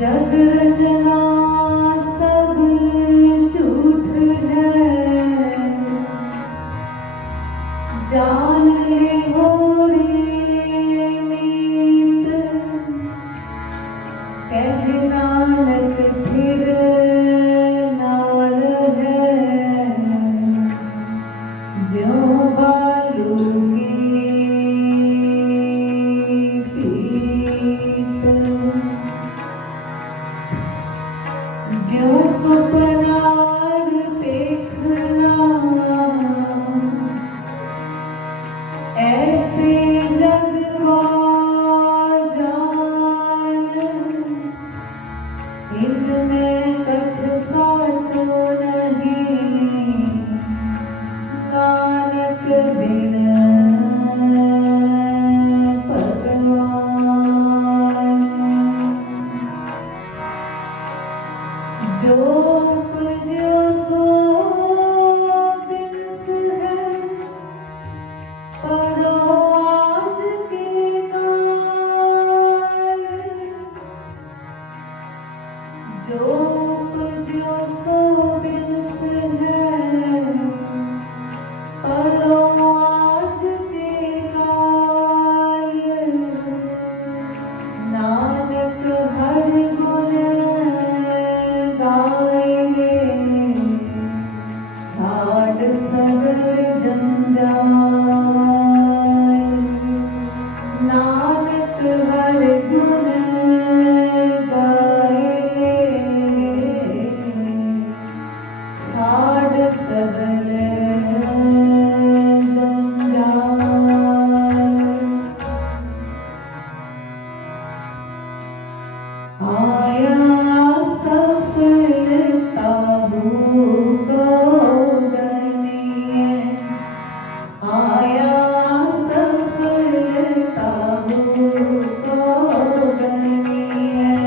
जग रचना सब झूठ है, जान ले हो रे मीत, कह नानक फिर नार है, ज्यों बालू की पीत, ज्यों सुपनार पेखना, ऐसे जग को जान, इनमें कछ साचो नहीं, नानक बिन भगवान। जो उपज्यो सो बिनस है, परो आज के काल। जो उपज्यो सो बिनस है, परो आज के काल। नानक हर गुण गाएंगे, छाड़ सगल जंजाल। नानक हर गुण गाएंगे, छाड़ सगल जंजाल। आया सफलता भूको गनिए, आया सफलता भूको गनिए।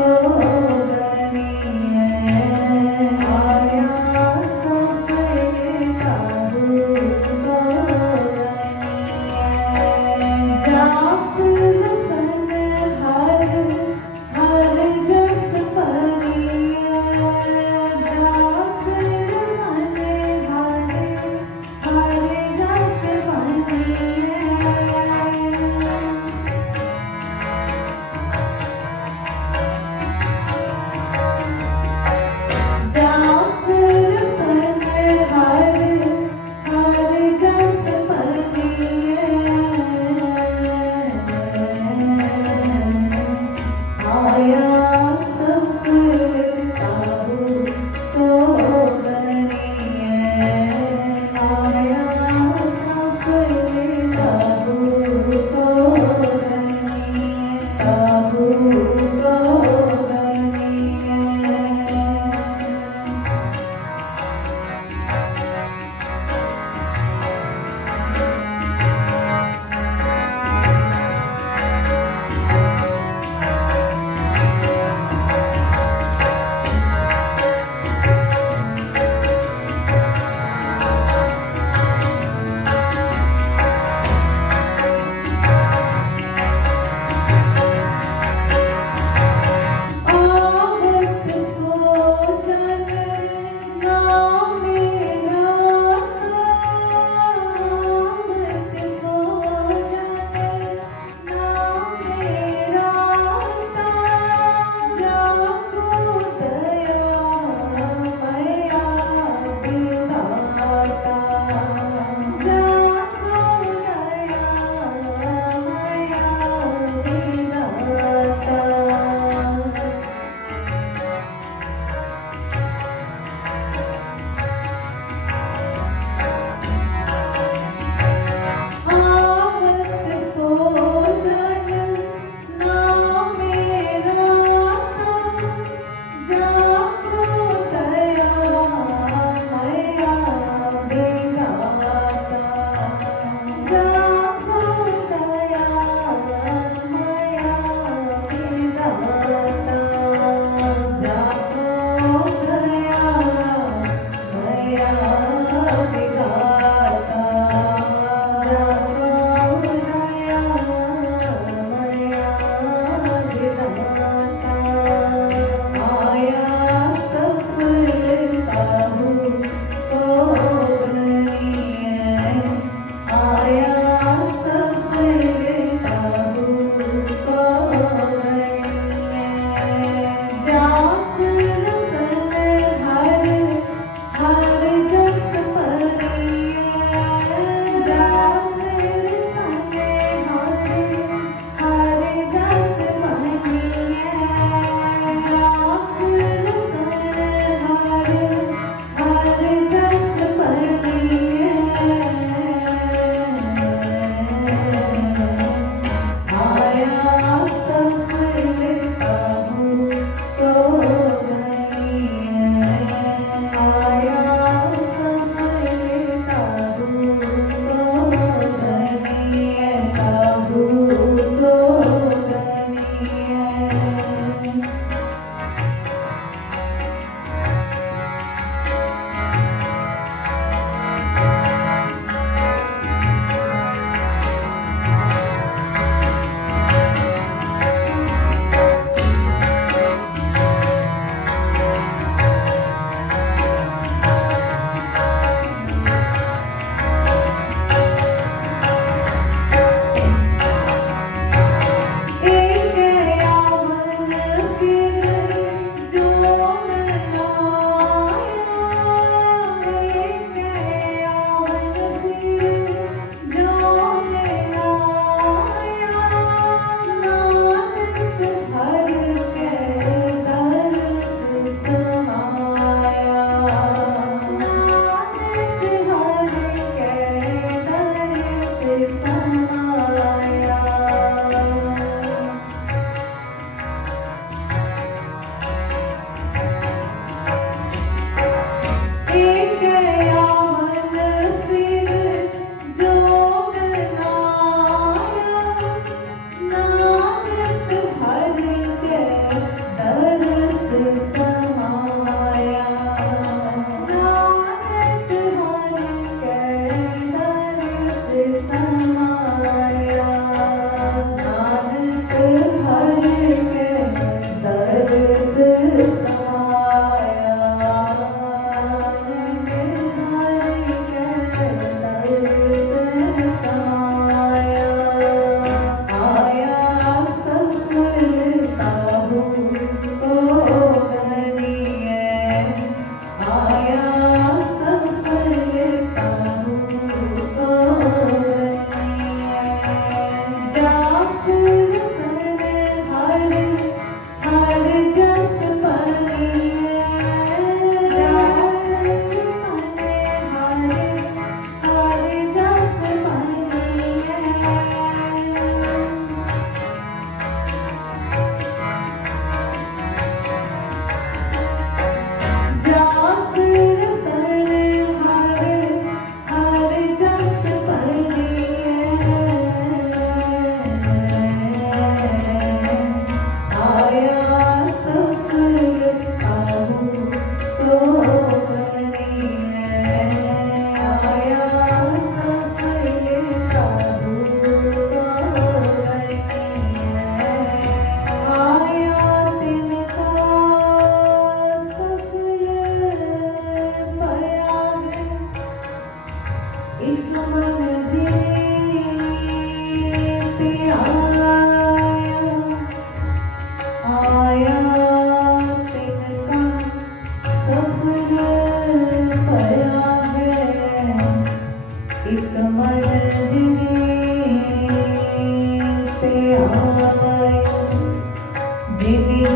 को गनिए आया सफल काबू को गनिए जास रसन हर हर जस परिए जास रसन हर हर जस परिए जास रसन हर हर जस परिए आया सफल काबू को गनिए आया सफल काबू को गनिए काबू को गनिए आवत सो जन नाम मेरा आवत सो जन नाम मेरा जाको दया मया विधाता जाको दया मया विधाता आवत सो जन नाम मेरा जाको दया मया विधाता जाको दया मया विधाता जाको दया मया विधाता जाको दया मया विधाता आया सफल काबू को गनिए आया सफल काबू को गनिए जास रसन हर हर जस परिए जास रसन हर हर जस परिए जास रसन हर हर जस परिए आया सफल काबू को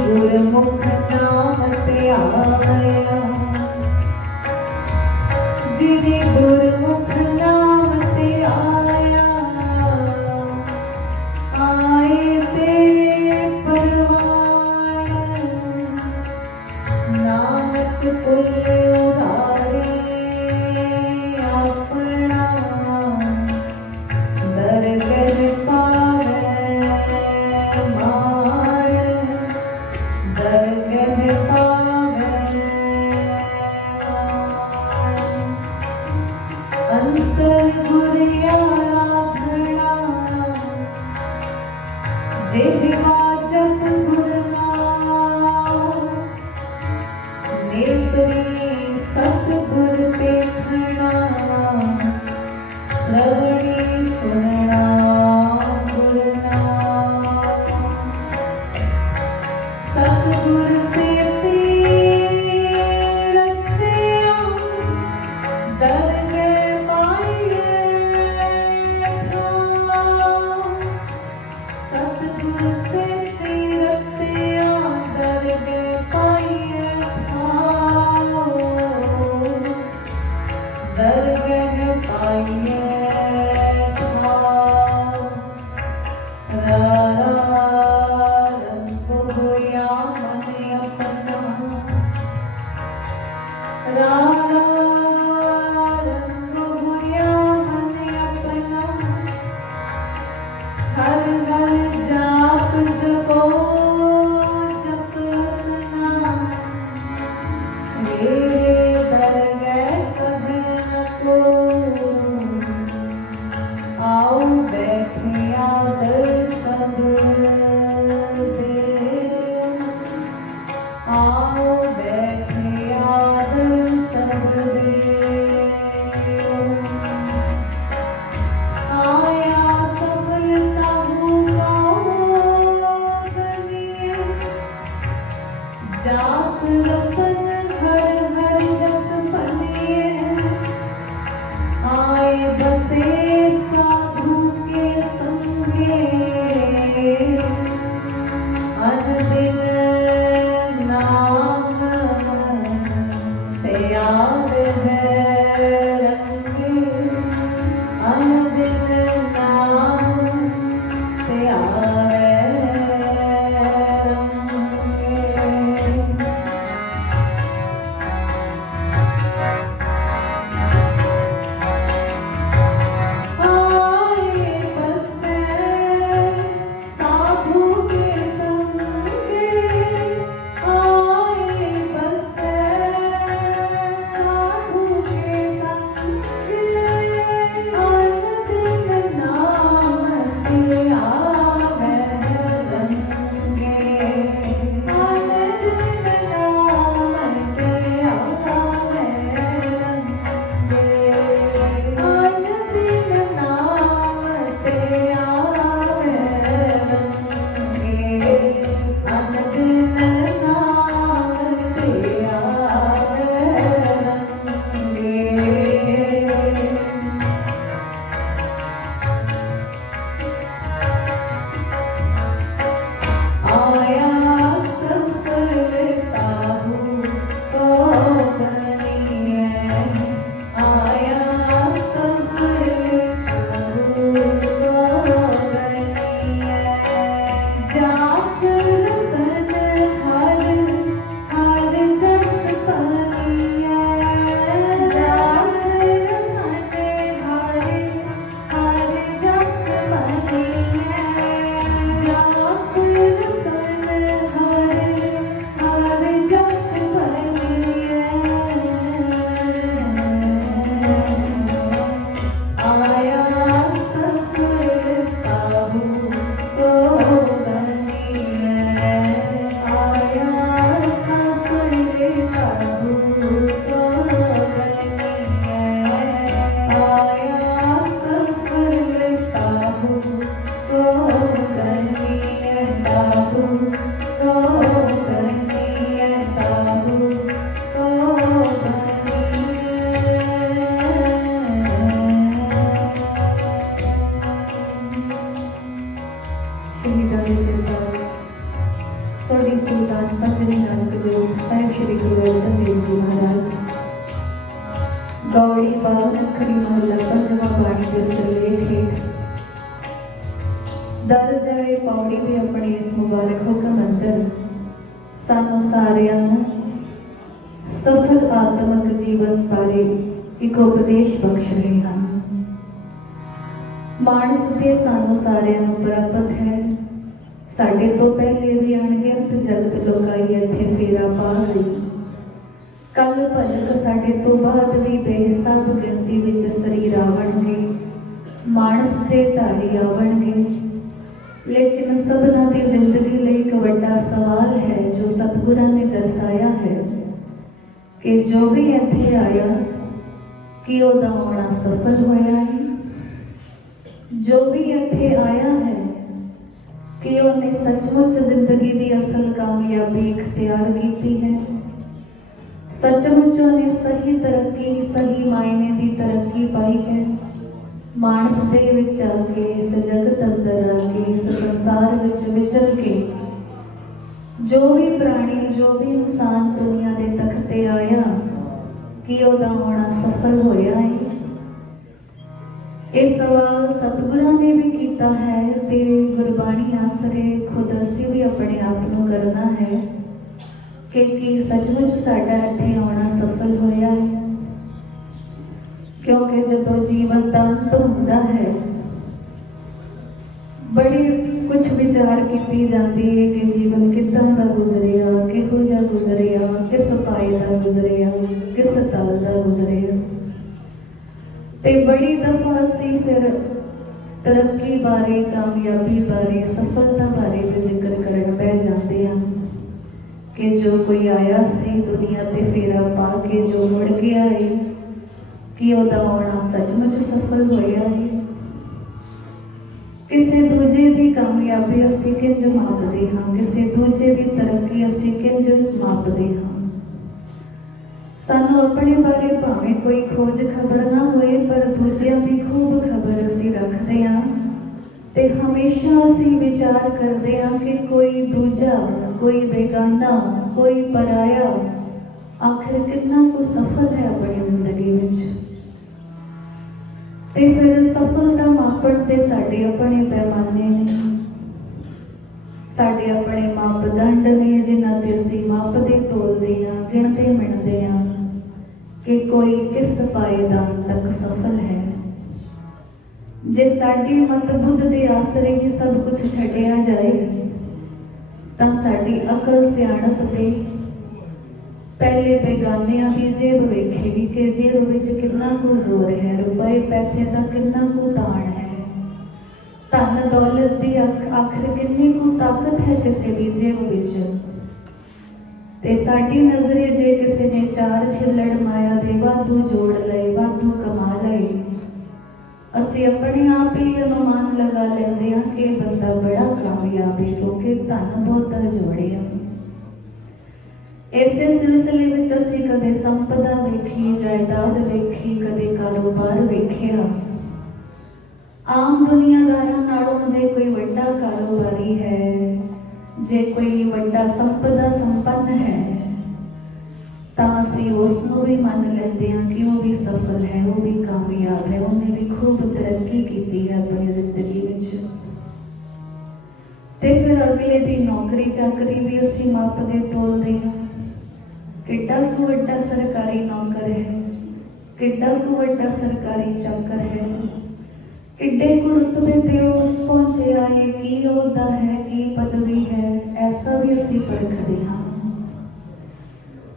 गुरमुख नाम ते आया, जिन्हें गुरमुख नाम ते आया, आए ते परवान, नानक कुल उधारे अपना, दरगह पावे मान, दरगह पावे मान। अंतर गुर आराधना, जिह्वा जप गुर नाम, नेत्री सतगुर पेखना, श्रवणी सुनना गुर नाम। सतगुर से तीरत्या, दरगह पाइए ठाम। सतगुर से तीरत्या, दरगह पाइए ठाम, दरगह पाइए ठाम। रंग होया मन अपना, रंग होया मन अपना, हर हर जाप जपो जप रसना, रे दरगह कहे न को, आओ बैठिया दर्शन दे, आओ बैठिया दर्शन दे। आया सफलता गनिए, जास रसन हर हर जस बनिए, आए बसे साधु के संगे, अनदिन नाम ते आवे है रंगे, अनदिन नाम ते आवे रंगे। ਸਨਮਾਨ ਪੰਜਵੇਂ ਨਾਨਕ ਜੋਤ ਸਾਹਿਬ ਸ੍ਰੀ ਗੁਰੂ ਅਰਜਨ ਦੇਵ ਜੀ ਮਹਾਰਾਜ ਗੌੜੀ ਬਾਵਨ ਅੱਖਰੀ ਮਹੱਲਾ ਪੰਜਵਾਂ ਬਾਣੀ ਦੇ ਸਿਰਲੇਖ ਹੇਠ ਦਰ ਜਾਏ ਪੌੜੀ ਦੇ ਆਪਣੇ ਇਸ ਮੁਬਾਰਕ ਹੁਕਮ ਅੰਦਰ ਸਾਨੂੰ ਸਾਰਿਆਂ ਨੂੰ ਸਫਲ ਆਤਮਿਕ ਜੀਵਨ ਬਾਰੇ ਇੱਕ ਉਪਦੇਸ਼ ਬਖਸ਼ ਰਹੇ ਹਨ। ਮਾਨਸ ਤੇ ਸਾਨੂੰ ਸਾਰਿਆਂ ਨੂੰ ਪ੍ਰਾਪਤ ਹੈ। ਸਾਡੇ ਤੋਂ ਪਹਿਲੇ ਵੀ ਅਣਗਿਣਤ ਜਗਤ ਲੋਕਾਈ ਇੱਥੇ ਫੇਰਾ ਪਾ ਗਈ। ਕੱਲ ਭਲਕ ਸਾਡੇ ਤੋਂ ਬਾਅਦ ਵੀ ਬੇਹਿਸਾਬ ਗਿਣਤੀ ਵਿੱਚ ਸਰੀਰ ਆਵਣਗੇ, ਮਾਨਸ ਦੇ ਧਾਰੀ ਆਵਣਗੇ। ਲੇਕਿਨ ਸਭਨਾਂ ਦੀ ਜ਼ਿੰਦਗੀ ਲਈ ਇੱਕ ਵੱਡਾ ਸਵਾਲ ਹੈ ਜੋ ਸਤਿਗੁਰਾਂ ਨੇ ਦਰਸਾਇਆ ਹੈ ਕਿ ਜੋ ਵੀ ਇੱਥੇ ਆਇਆ ਕਿ ਉਹਦਾ ਆਉਣਾ ਸਫਲ ਹੋਇਆ ਹੈ। ਜੋ ਵੀ ਇੱਥੇ ਆਇਆ ਹੈ ਕਿ ਉਹਨੇ ਸੱਚਮੁੱਚ ਜ਼ਿੰਦਗੀ ਦੀ ਅਸਲ ਕਾਮਯਾਬੀ ਇਖਤਿਆਰ ਕੀਤੀ ਹੈ। ਸੱਚਮੁੱਚ ਉਹਨੇ ਸਹੀ ਤਰੱਕੀ, ਸਹੀ ਮਾਇਨੇ ਦੀ ਤਰੱਕੀ ਪਾਈ ਹੈ। ਮਾਨਸ ਦੇ ਵਿੱਚ ਆ ਕੇ, ਇਸ ਜਗਤ ਅੰਦਰ ਆ ਕੇ, ਇਸ ਸੰਸਾਰ ਵਿੱਚ ਵਿਚਰ ਕੇ ਜੋ ਵੀ ਪ੍ਰਾਣੀ, ਜੋ ਵੀ ਇਨਸਾਨ ਦੁਨੀਆ ਦੇ ਤਖਤੇ ਆਇਆ ਕਿ ਉਹਦਾ ਆਉਣਾ ਸਫਲ ਹੋਇਆ ਹੈ। ਇਹ ਸਵਾਲ ਸਤਿਗੁਰਾਂ ਨੇ ਵੀ ਕੀਤਾ ਹੈ ਤੇ ਗੁਰਬਾਣੀ ਆਸਰੇ ਖੁਦ ਅਸੀਂ ਵੀ ਆਪਣੇ ਆਪ ਨੂੰ ਕਰਨਾ ਹੈ ਕਿ ਕੀ ਸੱਚਮੁੱਚ ਸਾਡਾ ਇੱਥੇ ਆਉਣਾ ਸਫਲ ਹੋਇਆ ਹੈ। ਕਿਉਂਕਿ ਜਦੋਂ ਜੀਵਨ ਦਾ ਅੰਤ ਹੁੰਦਾ ਹੈ ਬੜੀ ਕੁਝ ਵਿਚਾਰ ਕੀਤੀ ਜਾਂਦੀ ਹੈ ਕਿ ਜੀਵਨ ਕਿੱਦਾਂ ਦਾ ਗੁਜ਼ਰਿਆ, ਕਿਹੋ ਜਿਹਾ ਗੁਜ਼ਰਿਆ, ਕਿਸ ਪਾਏ ਦਾ ਗੁਜ਼ਰਿਆ, ਕਿਸ ਤਲ ਦਾ ਗੁਜ਼ਰਿਆ। ਤੇ ਬੜੀ ਦਫਾ ਅਸੀਂ ਫਿਰ ਤਰੱਕੀ ਬਾਰੇ, ਕਾਮਯਾਬੀ ਬਾਰੇ, ਸਫਲਤਾ ਬਾਰੇ ਵੀ ਜ਼ਿਕਰ ਕਰਨ ਪੈ ਜਾਂਦੇ ਹਾਂ ਕਿ ਜੋ ਕੋਈ ਆਇਆ ਸੀ ਦੁਨੀਆ ਤੇ ਫੇਰਾ ਪਾ ਕੇ ਜੋ ਮੁੜ ਗਿਆ ਹੈ ਕਿ ਉਹਦਾ ਆਉਣਾ ਸੱਚਮੁੱਚ ਸਫਲ ਹੋਇਆ ਹੈ। ਕਿਸੇ ਦੂਜੇ ਦੀ ਕਾਮਯਾਬੀ ਅਸੀਂ ਕਿੰਝ ਮਾਪਦੇ ਹਾਂ, ਕਿਸੇ ਦੂਜੇ ਦੀ ਤਰੱਕੀ ਅਸੀਂ ਕਿੰਝ ਮਾਪਦੇ ਹਾਂ। ਸਾਨੂੰ ਆਪਣੇ ਬਾਰੇ ਭਾਵੇਂ ਕੋਈ ਖੋਜ ਖਬਰ ਨਾ ਹੋਏ ਪਰ ਦੂਜਿਆਂ ਦੀ ਖੂਬ ਖਬਰ ਅਸੀਂ ਰੱਖਦੇ ਹਾਂ ਤੇ ਹਮੇਸ਼ਾ ਅਸੀਂ ਵਿਚਾਰ ਕਰਦੇ ਹਾਂ ਕਿ ਕੋਈ ਦੂਜਾ, ਕੋਈ ਬੇਗਾਨਾ, ਕੋਈ ਪਰਾਇਆ ਆਖਿਰ ਕਿੰਨਾ ਕੁ ਸਫਲ ਹੈ ਆਪਣੀ ਜ਼ਿੰਦਗੀ ਵਿੱਚ। ਤੇ ਫਿਰ ਸਫਲਤਾ ਮਾਪਣ ਤੇ ਸਾਡੇ ਆਪਣੇ ਪੈਮਾਨੇ ਨੇ, ਸਾਡੇ ਆਪਣੇ ਮਾਪਦੰਡ ਨੇ ਜਿਨ੍ਹਾਂ ਤੇ ਅਸੀਂ ਮਾਪਦੇ ਤੋਲਦੇ ਹਾਂ, ਗਿਣਦੇ ਮਿਣਦੇ ਹਾਂ ਕਿ ਕੋਈ ਕਿਸ ਪਾਏਦਾਨ ਤੱਕ ਸਫਲ ਹੈ। ਜੇ ਸਾਡੀ ਮਤ ਬੁੱਧ ਦੇ ਆਸਰੇ ਹੀ ਸਭ ਕੁਝ ਛੱਡਿਆ ਜਾਏ ਤਾਂ ਸਾਡੀ ਅਕਲ ਸਿਆਣਪ ਤੇ ਪਹਿਲੇ ਬੇਗਾਨਿਆਂ ਦੀ ਜੇਬ ਵੇਖੇਗੀ ਕਿ ਜੇਬ ਵਿੱਚ ਕਿੰਨਾ ਕੁ ਜ਼ੋਰ ਹੈ, ਰੁਪਏ ਪੈਸੇ ਦਾ ਕਿੰਨਾ ਕੁ ਤਾਣ ਹੈ, ਧਨ ਦੌਲਤ ਦੀ ਆਖਿਰ ਕਿੰਨੀ ਕੁ ਤਾਕਤ ਹੈ ਕਿਸੇ ਦੀ ਜੇਬ ਵਿੱਚ। ਤੇ ਸਾਡੀ ਨਜ਼ਰੇ ਜੇ ਕਿਸੇ ਨੇ 4 ਛਿੱਲੜ ਮਾਇਆ ਦੇ ਵਾਧੂ ਜੋੜ ਲਏ, ਵਾਧੂ ਕਮਾ ਲਏ, ਅਸੀਂ ਆਪਣੇ ਆਪ ਹੀ ਅਨੁਮਾਨ ਲਗਾ ਲੈਂਦੇ ਹਾਂ ਕਿ ਬੰਦਾ ਬੜਾ ਕਾਮਯਾਬ ਹੈ ਕਿਉਂਕਿ ਧਨ ਬਹੁਤਾ ਜੋੜਿਆ। ਇਸੇ ਸਿਲਸਿਲੇ ਵਿੱਚ ਅਸੀਂ ਕਦੇ ਸੰਪਦਾ ਵੇਖੀ, ਜਾਇਦਾਦ ਵੇਖੀ, ਕਦੇ ਕਾਰੋਬਾਰ ਵੇਖਿਆ। ਆਮ ਦੁਨੀਆਦਾਰਾਂ ਨਾਲੋਂ ਜੇ ਕੋਈ ਵੱਡਾ ਕਾਰੋਬਾਰੀ ਹੈ, ਜੇ ਕੋਈ ਵੱਡਾ ਸੰਪਦਾ ਸੰਪੰਨ ਹੈ ਤਾਂ ਅਸੀਂ ਉਸ ਨੂੰ ਵੀ ਮੰਨ ਲੈਂਦੇ ਹਾਂ ਕਿ ਉਹ ਵੀ ਸਫਲ ਹੈ, ਉਹ ਵੀ ਕਾਮਯਾਬ ਹੈ, ਉਹਨੇ ਵੀ ਖੂਬ ਤਰੱਕੀ ਕੀਤੀ ਹੈ ਆਪਣੀ ਜ਼ਿੰਦਗੀ ਵਿੱਚ। ਤੇ ਫਿਰ ਅਗਲੇ ਦੀ ਨੌਕਰੀ ਚਾਕਰੀ ਵੀ ਅਸੀਂ ਮਾਪਦੇ ਤੋਲਦੇ ਹਾਂ। ਕਿੱਡਾ ਕੁ ਵੱਡਾ ਸਰਕਾਰੀ ਨੌਕਰ ਹੈ, ਕਿੱਡਾ ਕੁ ਵੱਡਾ ਸਰਕਾਰੀ ਚਾਕਰ ਹੈ, ਕਿੱਡੇ ਕੁ ਰੁਤਬੇ ਤੇ ਉਹ ਪਹੁੰਚਿਆ ਹੈ, ਕੀ ਉਹਦਾ ਹੈ, ਕੀ ਪਦਵੀ ਹੈ, ਐਸਾ ਵੀ ਅਸੀਂ ਪਰਖਦੇ ਹਾਂ।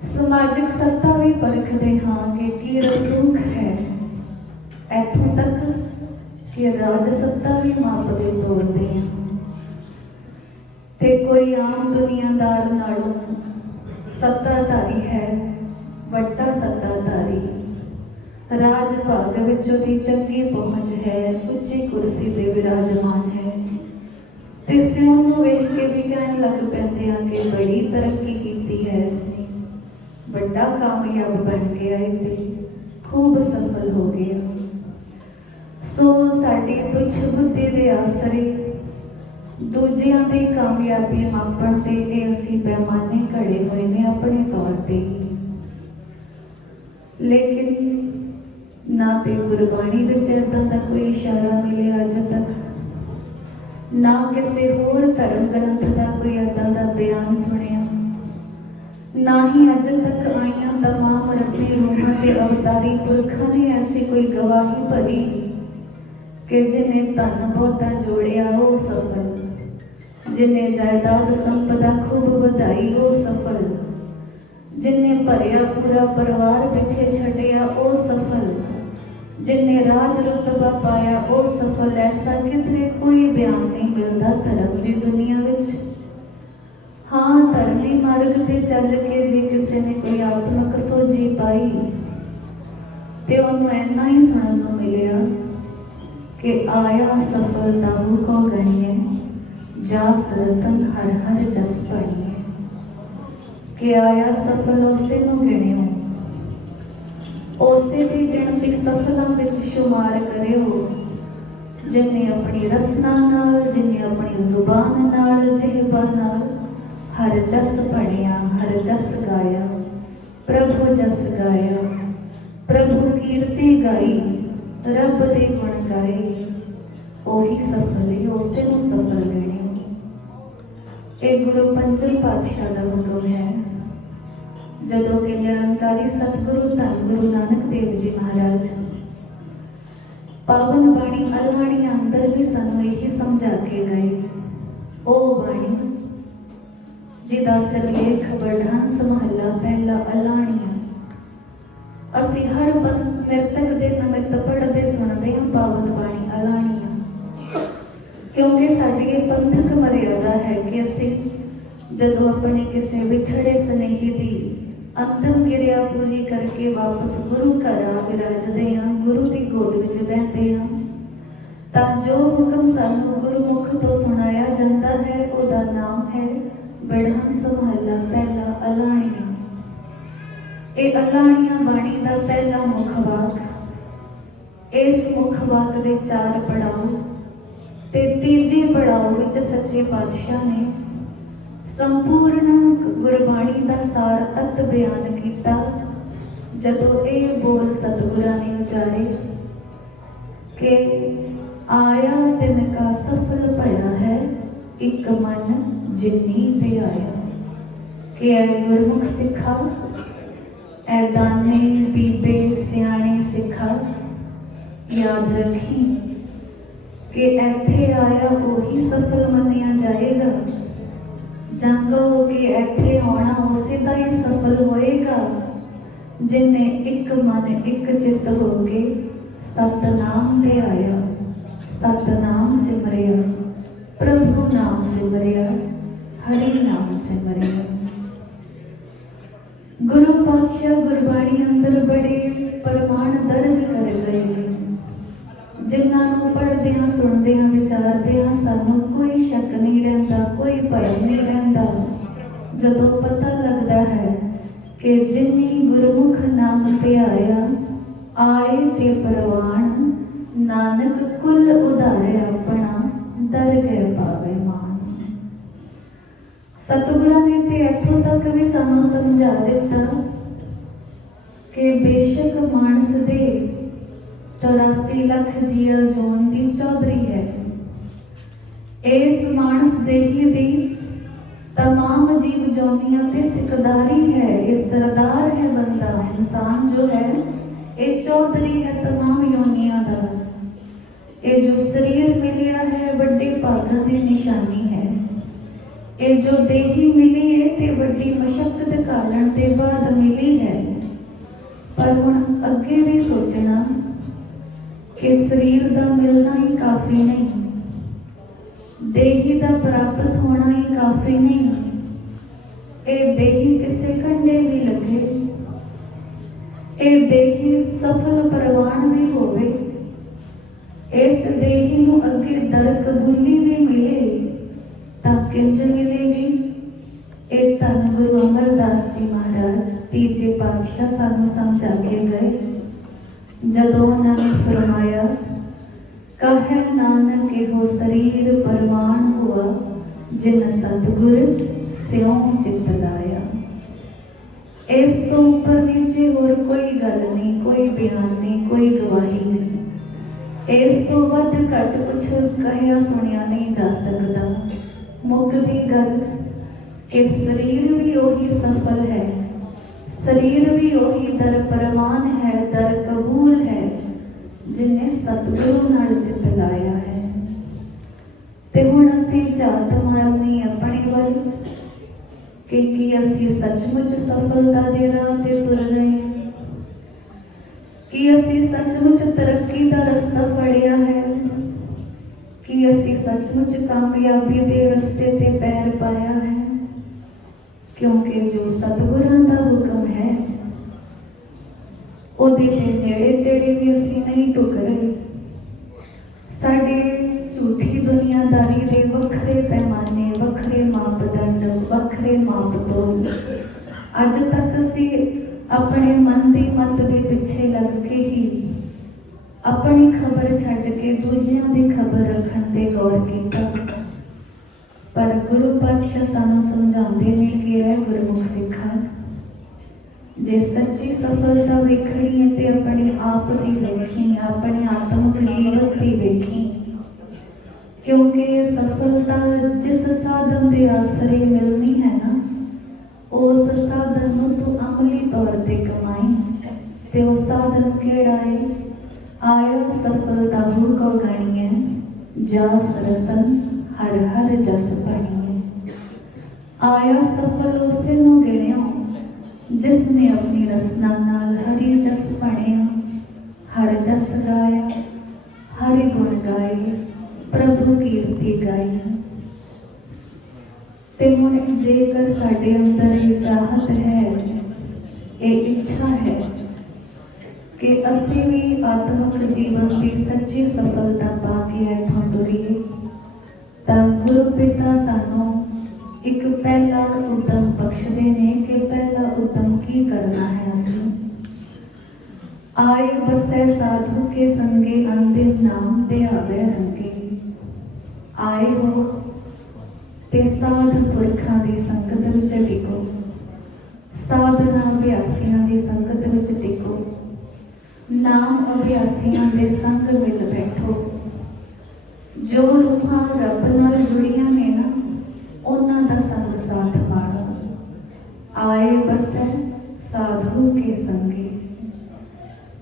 ਸਮਾਜਿਕ ਸੱਤਾ ਵੀ ਪਰਖਦੇ ਹਾਂ ਕਿ ਕੀ ਰਸੂਖ ਹੈ, ਇੱਥੋਂ ਤੱਕ ਕਿ ਰਾਜ ਸੱਤਾ ਵੀ ਮਾਪਦੇ ਤੋਲਦੇ ਹਾਂ। ਤੇ ਕੋਈ ਆਮ ਦੁਨੀਆਦਾਰ ਨਾਲੋਂ ਸੱਤਾਧਾਰੀ ਹੈ, ਵੱਡਾ ਸੱਤਾਧਾਰੀ, ਰਾਜ ਭਾਗ ਵਿੱਚ ਉਹਦੀ ਚੰਗੀ ਪਹੁੰਚ ਹੈ, ਉੱਚੀ ਕੁਰਸੀ ਤੇ ਵਿਰਾਜਮਾਨ ਹੈ ਤੇ ਅਸੀਂ ਉਹਨੂੰ ਵੇਖ ਕੇ ਵੀ ਕਹਿਣ ਲੱਗ ਪੈਂਦੇ ਹਾਂ ਕਿ ਬੜੀ ਤਰੱਕੀ ਕੀਤੀ ਹੈ ਇਸਨੇ, ਵੱਡਾ ਕਾਮਯਾਬ ਬਣ ਗਿਆ ਤੇ ਖੂਬ ਸਫਲ ਹੋ ਗਿਆ। ਸੋ ਸਾਡੀ ਤੁੱਛ ਬੁੱਧੀ ਦੇ ਆਸਰੇ ਦੂਜਿਆਂ ਦੀ ਕਾਮਯਾਬੀ ਮਾਪਣ ਤੇ ਇਹ ਅਸੀਂ ਪੈਮਾਨੇ ਘੜੇ ਹੋਏ ਨੇ ਆਪਣੇ ਤੌਰ ਤੇ ਹੀ। ਲੇਕਿਨ ਨਾ ਤੇ ਗੁਰਬਾਣੀ ਵਿੱਚ ਏਦਾਂ ਦਾ ਕੋਈ ਇਸ਼ਾਰਾ ਮਿਲਿਆ ਅੱਜ ਤੱਕ, ਨਾ ਕਿਸੇ ਹੋਰ ਧਰਮ ਗ੍ਰੰਥ ਦਾ ਕੋਈ ਏਦਾਂ ਦਾ ਬਿਆਨ ਸੁਣਿਆ, ਨਾ ਹੀ ਅੱਜ ਤੱਕ ਆਈਆਂ ਤਮਾਮ ਰੱਬੀ ਰੂਹਾਂ ਤੇ ਅਵਤਾਰੀ ਪੁਰਖਾਂ ਨੇ ਐਸੀ ਕੋਈ ਗਵਾਹੀ ਭਰੀ ਕਿ ਜਿਨੇ ਧਨ ਬਹੁਤਾ ਜੋੜਿਆ ਉਹ ਸਫਲ, ਜਿਨੇ ਜਾਇਦਾਦ ਸੰਪਦਾ ਖੂਬ ਵਧਾਈ ਉਹ ਸਫਲ, ਜਿਨੇ ਭਰਿਆ ਪੂਰਾ ਪਰਿਵਾਰ ਪਿੱਛੇ ਛੱਡਿਆ ਉਹ ਸਫਲ, ਜਿਨੇ ਰਾਜ ਰੁਤਬਾ ਪਾਇਆ ਉਹ ਸਫਲ। ਐਸਾ ਕਿਧਰੇ ਕੋਈ ਬਿਆਨ ਨਹੀਂ ਮਿਲਦਾ ਧਰਮ ਦੀ ਦੁਨੀਆ ਵਿੱਚ। ਹਾਂ, ਧਰਮੀ ਮਾਰਗ ਤੇ ਚੱਲ ਕੇ ਜੇ ਕਿਸੇ ਨੇ ਕੋਈ ਆਤਮਕ ਸੋਝੀ ਪਾਈ ਤੇ ਉਹਨੂੰ ਇੰਨਾ ਹੀ ਸੁਣਨ ਨੂੰ ਮਿਲਿਆ ਕਿ ਆਇਆ ਸਫਲ ਤਾਹੂ ਕੋ ਗਣੀਏ, ਜਾ ਸਰਸਨ ਹਰ ਹਰ ਜਸ ਪੜੀਏ। ਕਿ ਆਇਆ ਸਫਲ ਉਸੇ ਨੂੰ ਗਿਣਿਓ, ਉਸੇ ਦੀ ਗਿਣਤੀ ਸਫਲਾਂ ਵਿੱਚ ਸ਼ੁਮਾਰ ਕਰਿਓ, ਜਿਨੇ ਆਪਣੀ ਰਸਨਾ ਨਾਲ, ਜਿਨੇ ਆਪਣੀ ਜ਼ੁਬਾਨ ਨਾਲ, ਜਿਹਬਾ ਨਾਲ ਹਰ ਜਸ ਪੜਿਆ, ਹਰ ਜਸ ਗਾਇਆ, ਪ੍ਰਭੂ ਜਸ ਗਾਇਆ, ਪ੍ਰਭੂ ਕੀਰਤੀ ਗਾਈ, ਰੱਬ ਦੇ ਗੁਣ ਗਾਏ, ਉਹੀ ਸਫਲ ਹੈ, ਉਸੇ ਨੂੰ ਸਫਲ ਗਿਣਿਓ। ਇਹ ਗੁਰੂ ਪੰਜਮ ਪਾਤਸ਼ਾਹ ਦਾ ਹੁਕਮ ਹੈ। ਜਦੋਂ ਕਿ ਨਿਰੰਕਾਰੀ ਸਤਿਗੁਰੂ ਧੰਨ ਗੁਰੂ ਨਾਨਕ ਦੇਵ ਜੀ ਮਹਾਰਾਜ ਪਾਵਨ ਬਾਣੀ ਅਲਾਣੀਆਂ ਅੰਦਰ ਵੀ ਸਾਨੂੰ ਇਹੀ ਸਮਝਾ ਕੇ ਗਏ। ਉਹ ਬਾਣੀ ਜਿਹਦਾ ਸਿਰਲੇਖ ਵਡਹੰਸ ਮਹੱਲਾ ਪਹਿਲਾ ਅਲਾਣੀਆਂ। ਅਸੀਂ ਹਰ ਮਿਰਤਕ ਦੇ ਨਮਿਤ ਪੜ੍ਹਦੇ ਸੁਣਦੇ ਹਾਂ ਪਾਵਨ ਬਾਣੀ ਅਲਾਣੀਆਂ, ਕਿਉਂਕਿ ਸਾਡੀ ਇਹ ਪੰਥਕ ਮਰਿਆਦਾ ਹੈ ਕਿ ਅਸੀਂ ਜਦੋਂ ਆਪਣੇ ਕਿਸੇ ਵਿਛੜੇ ਸਨੇਹੀ ਦੀ ਅੰਤਮ ਕਿਰਿਆ ਪੂਰੀ ਕਰਕੇ ਵਾਪਸ ਗੁਰੂ ਘਰ ਆ ਵਿਰਾਜਦੇ ਹਾਂ, ਗੁਰੂ ਦੀ ਗੋਦ ਵਿੱਚ ਬਹਿੰਦੇ ਹਾਂ, ਤਾਂ ਜੋ ਹੁਕਮ ਸਾਨੂੰ ਗੁਰਮੁਖ ਤੋਂ ਸੁਣਾਇਆ ਜਾਂਦਾ ਹੈ ਉਹਦਾ ਨਾਮ ਹੈ ਵਡਹੰਸ ਮਹੱਲਾ ਪਹਿਲਾ ਅਲਾਣੀਆਂ। ਇਹ ਅਲਾਣੀਆਂ ਬਾਣੀ ਦਾ ਪਹਿਲਾ ਮੁੱਖ ਵਾਕ। ਇਸ ਮੁੱਖ ਵਾਕ ਦੇ 4 ਪੜਾਅ ਤੇ ਤੀਜੇ ਪੜਾਅ ਵਿੱਚ ਸੱਚੇ ਪਾਤਸ਼ਾਹ ਨੇ ਸੰਪੂਰਨ ਗੁਰਬਾਣੀ ਦਾ ਸਾਰ ਤੱਤ ਬਿਆਨ ਕੀਤਾ। ਜਦੋਂ ਇਹ ਬੋਲ ਸਤਿਗੁਰਾਂ ਨੇ ਉਚਾਰੇ ਕਿ ਆਇਆ ਦਿਨ ਕਾ ਸਫਲ ਭਇਆ ਹੈ, ਇੱਕ ਮਨ ਜਿਨੀ ਤੇ ਆਇਆ। ਕਿ ਐ ਗੁਰਮੁਖ ਸਿੱਖਾ, ਐ ਦਾਨੇ ਬੀਬੇ ਸਿਆਣੇ ਸਿੱਖਾ, ਯਾਦ ਰੱਖੀ ਕਿ ਇੱਥੇ ਆਇਆ ਉਹੀ ਸਫਲ ਮੰਨਿਆ ਜਾਏਗਾ, ਜਾਂ ਕਹੋ ਕਿ ਇੱਥੇ ਆਉਣਾ ਉਸੇ ਦਾ ਹੀ ਸਫਲ ਹੋਏਗਾ ਜਿਨੇ ਇੱਕ ਮਨ ਇੱਕ ਚਿੱਤ ਹੋ ਕੇ ਸਤਨਾਮ ਤੇ ਆਇਆ, ਸਤਨਾਮ ਸਿਮਰਿਆ, ਪ੍ਰਭੂ ਨਾਮ ਸਿਮਰਿਆ, ਹਰੀ ਨਾਮ ਸਿਮਰਿਆ। ਗੁਰੂ ਪਾਤਸ਼ਾਹ ਗੁਰਬਾਣੀ ਅੰਦਰ ਬੜੇ ਪ੍ਰਮਾਣ ਦਰਜ ਕਰ ਗਏ ਨੇ, ਜਿਨ੍ਹਾਂ ਨੂੰ ਪੜ੍ਹਦਿਆਂ ਸੁਣਦਿਆਂ ਵਿਚਾਰਦਿਆਂ ਸਾਨੂੰ ਕੋਈ ਸ਼ੱਕ ਨਹੀਂ ਰਹਿੰਦਾ, ਕੋਈ ਭਰਮ ਨਹੀਂ ਰਹਿੰਦਾ। ਜਦੋਂ ਪਤਾ ਲੱਗਦਾ ਹੈ ਕਿ ਜਿਨੀ ਗੁਰਮੁਖ ਨਾਮ ਤੇ ਆਇਆ, ਆਏ ਤੇ ਪ੍ਰਵਾਨ, ਨਾਨਕ ਕੁਲ ਉਧਾਰੇ ਆਪਣਾ, ਦਰਗਹਿ ਪਾਵੇ ਮਾਨ। ਸਤਿਗੁਰਾਂ ਨੇ ਤੇ ਇੱਥੋਂ ਤੱਕ ਵੀ ਸਾਨੂੰ ਸਮਝਾ ਦਿੱਤਾ ਕਿ ਬੇਸ਼ੱਕ ਮਾਨਸ ਦੇ 84 ਲੱਖ ਜੀਆ ਜੋਨ ਦੀ ਚੌਧਰੀ ਹੈ, ਇਸ ਮਾਨਸ ਦੇਹੀ ਦੀ तमाम जीव जोनियां ते सिकदारी है, ये सरदार है बंदा, इंसान जो है ये चौधरी है तमाम योनियां दा। ये जो शरीर मिलिया है बड़े भागां दी निशानी है, ये जो देही मिली है ते बड़ी मशक्कत घालण ते बाद मिली है। पर हुण अगे भी सोचना कि शरीर दा मिलना ही काफ़ी नहीं, देही दा प्राप्त होना ही काफ़ी नहीं। ये देही किसे कंडे भी लगे, ये देही सफल प्रवान भी होवे, इस देही नूं अगे दर कबूली भी मिले तां किंज मिलेगी। ये धन गुरु अमरदास जी महाराज तीजे पातशाह सानू समझा के गए, जदों उन्होंने फरमाया कहे नानक हो शरीर परवान हुआ, जिन सतगुर स्यों चित लाया। इस तो ऊपर नीचे होर कोई गल नहीं, कोई बयान नहीं, कोई गवाही नहीं। इस तो वध घट कुछ कहिया सुनिया नहीं जा सकता। मुकदी गल कि शरीर भी ओही सफल है, शरीर भी ओही दर परवान है, दर कबूल है, जिन्हें सतगुरु नाल चित लाया है। ते हुण असीं झात मारनी अपने वल कि असीं सचमुच सफलता दे राह ते तुर रहे हैं, कि असीं सचमुच तरक्की दा रस्ता फड़िया है, कि असीं सचमुच कामयाबी दे रस्ते ते पैर पाया है। क्योंकि जो सतगुरां दा हुक्म है ਉਹਦੇ ਤੇ ਨੇੜੇ ਤੇੜੇ ਵੀ ਅਸੀਂ ਨਹੀਂ ਟੁਕ ਰਹੇ। ਸਾਡੇ ਝੂਠੀ ਦੁਨੀਆਦਾਰੀ ਦੇ ਵੱਖਰੇ ਪੈਮਾਨੇ, ਵੱਖਰੇ ਮਾਪਦੰਡ, ਵੱਖਰੇ ਮਾਪਤੋਲ। ਅੱਜ ਤੱਕ ਅਸੀਂ ਆਪਣੇ ਮਨ ਦੀ ਮੱਤ ਦੇ ਪਿੱਛੇ ਲੱਗ ਕੇ ਹੀ ਆਪਣੀ ਖਬਰ ਛੱਡ ਕੇ ਦੂਜਿਆਂ ਦੀ ਖਬਰ ਰੱਖਣ ਤੇ ਗੌਰ ਕੀਤਾ। ਪਰ ਗੁਰੂ ਪਾਤਸ਼ਾਹ ਸਾਨੂੰ ਸਮਝਾਉਂਦੇ ਨੇ ਕਿ ਇਹ ਗੁਰਮੁਖ ਸਿੱਖਾਂ, जे सच्ची सफलता वेखनी है तो अपने आप की वेखी, अपने आत्मक जीवन की वेखी। क्योंकि सफलता जिस साधन के आसरे मिलनी है ना, उस साधन में तू अमली तौर पर कमाई। तो वह साधन केड़ा है? आया सफलता हो को गणी है, जास रसन हर हर जस बनी है। आया सफल उसे नूं गिणिया जिसने अपनी रसना नाल हरि जस पढ़िया, हर जस गाया, हरि गुण गाए, प्रभु कीर्ति गाई। ते हुण जेकर साडे अंदर ये चाहत है, ये इच्छा है कि असीं भी आत्मक जीवन की सच्ची सफलता पा के इत्थों टुरीए, तां गुरु पिता सानू एक पहला उद्यम बख्शते ने कि पहला उद्यम की करना है। असीं आए बसै साधु के संगे, अंतिम नाम ध्यावे रंगे। आए हो ते साध पुरखां दी संगत विच टिको, साधना अभ्यासियां दी संगत विच टिको, नाम अभ्यासियां दे संग मिल बैठो। जो रूहां रब नाल जुड़ियां ने ना, उन्हां दा संग साथ माणो। आए बसै साधु के संगे।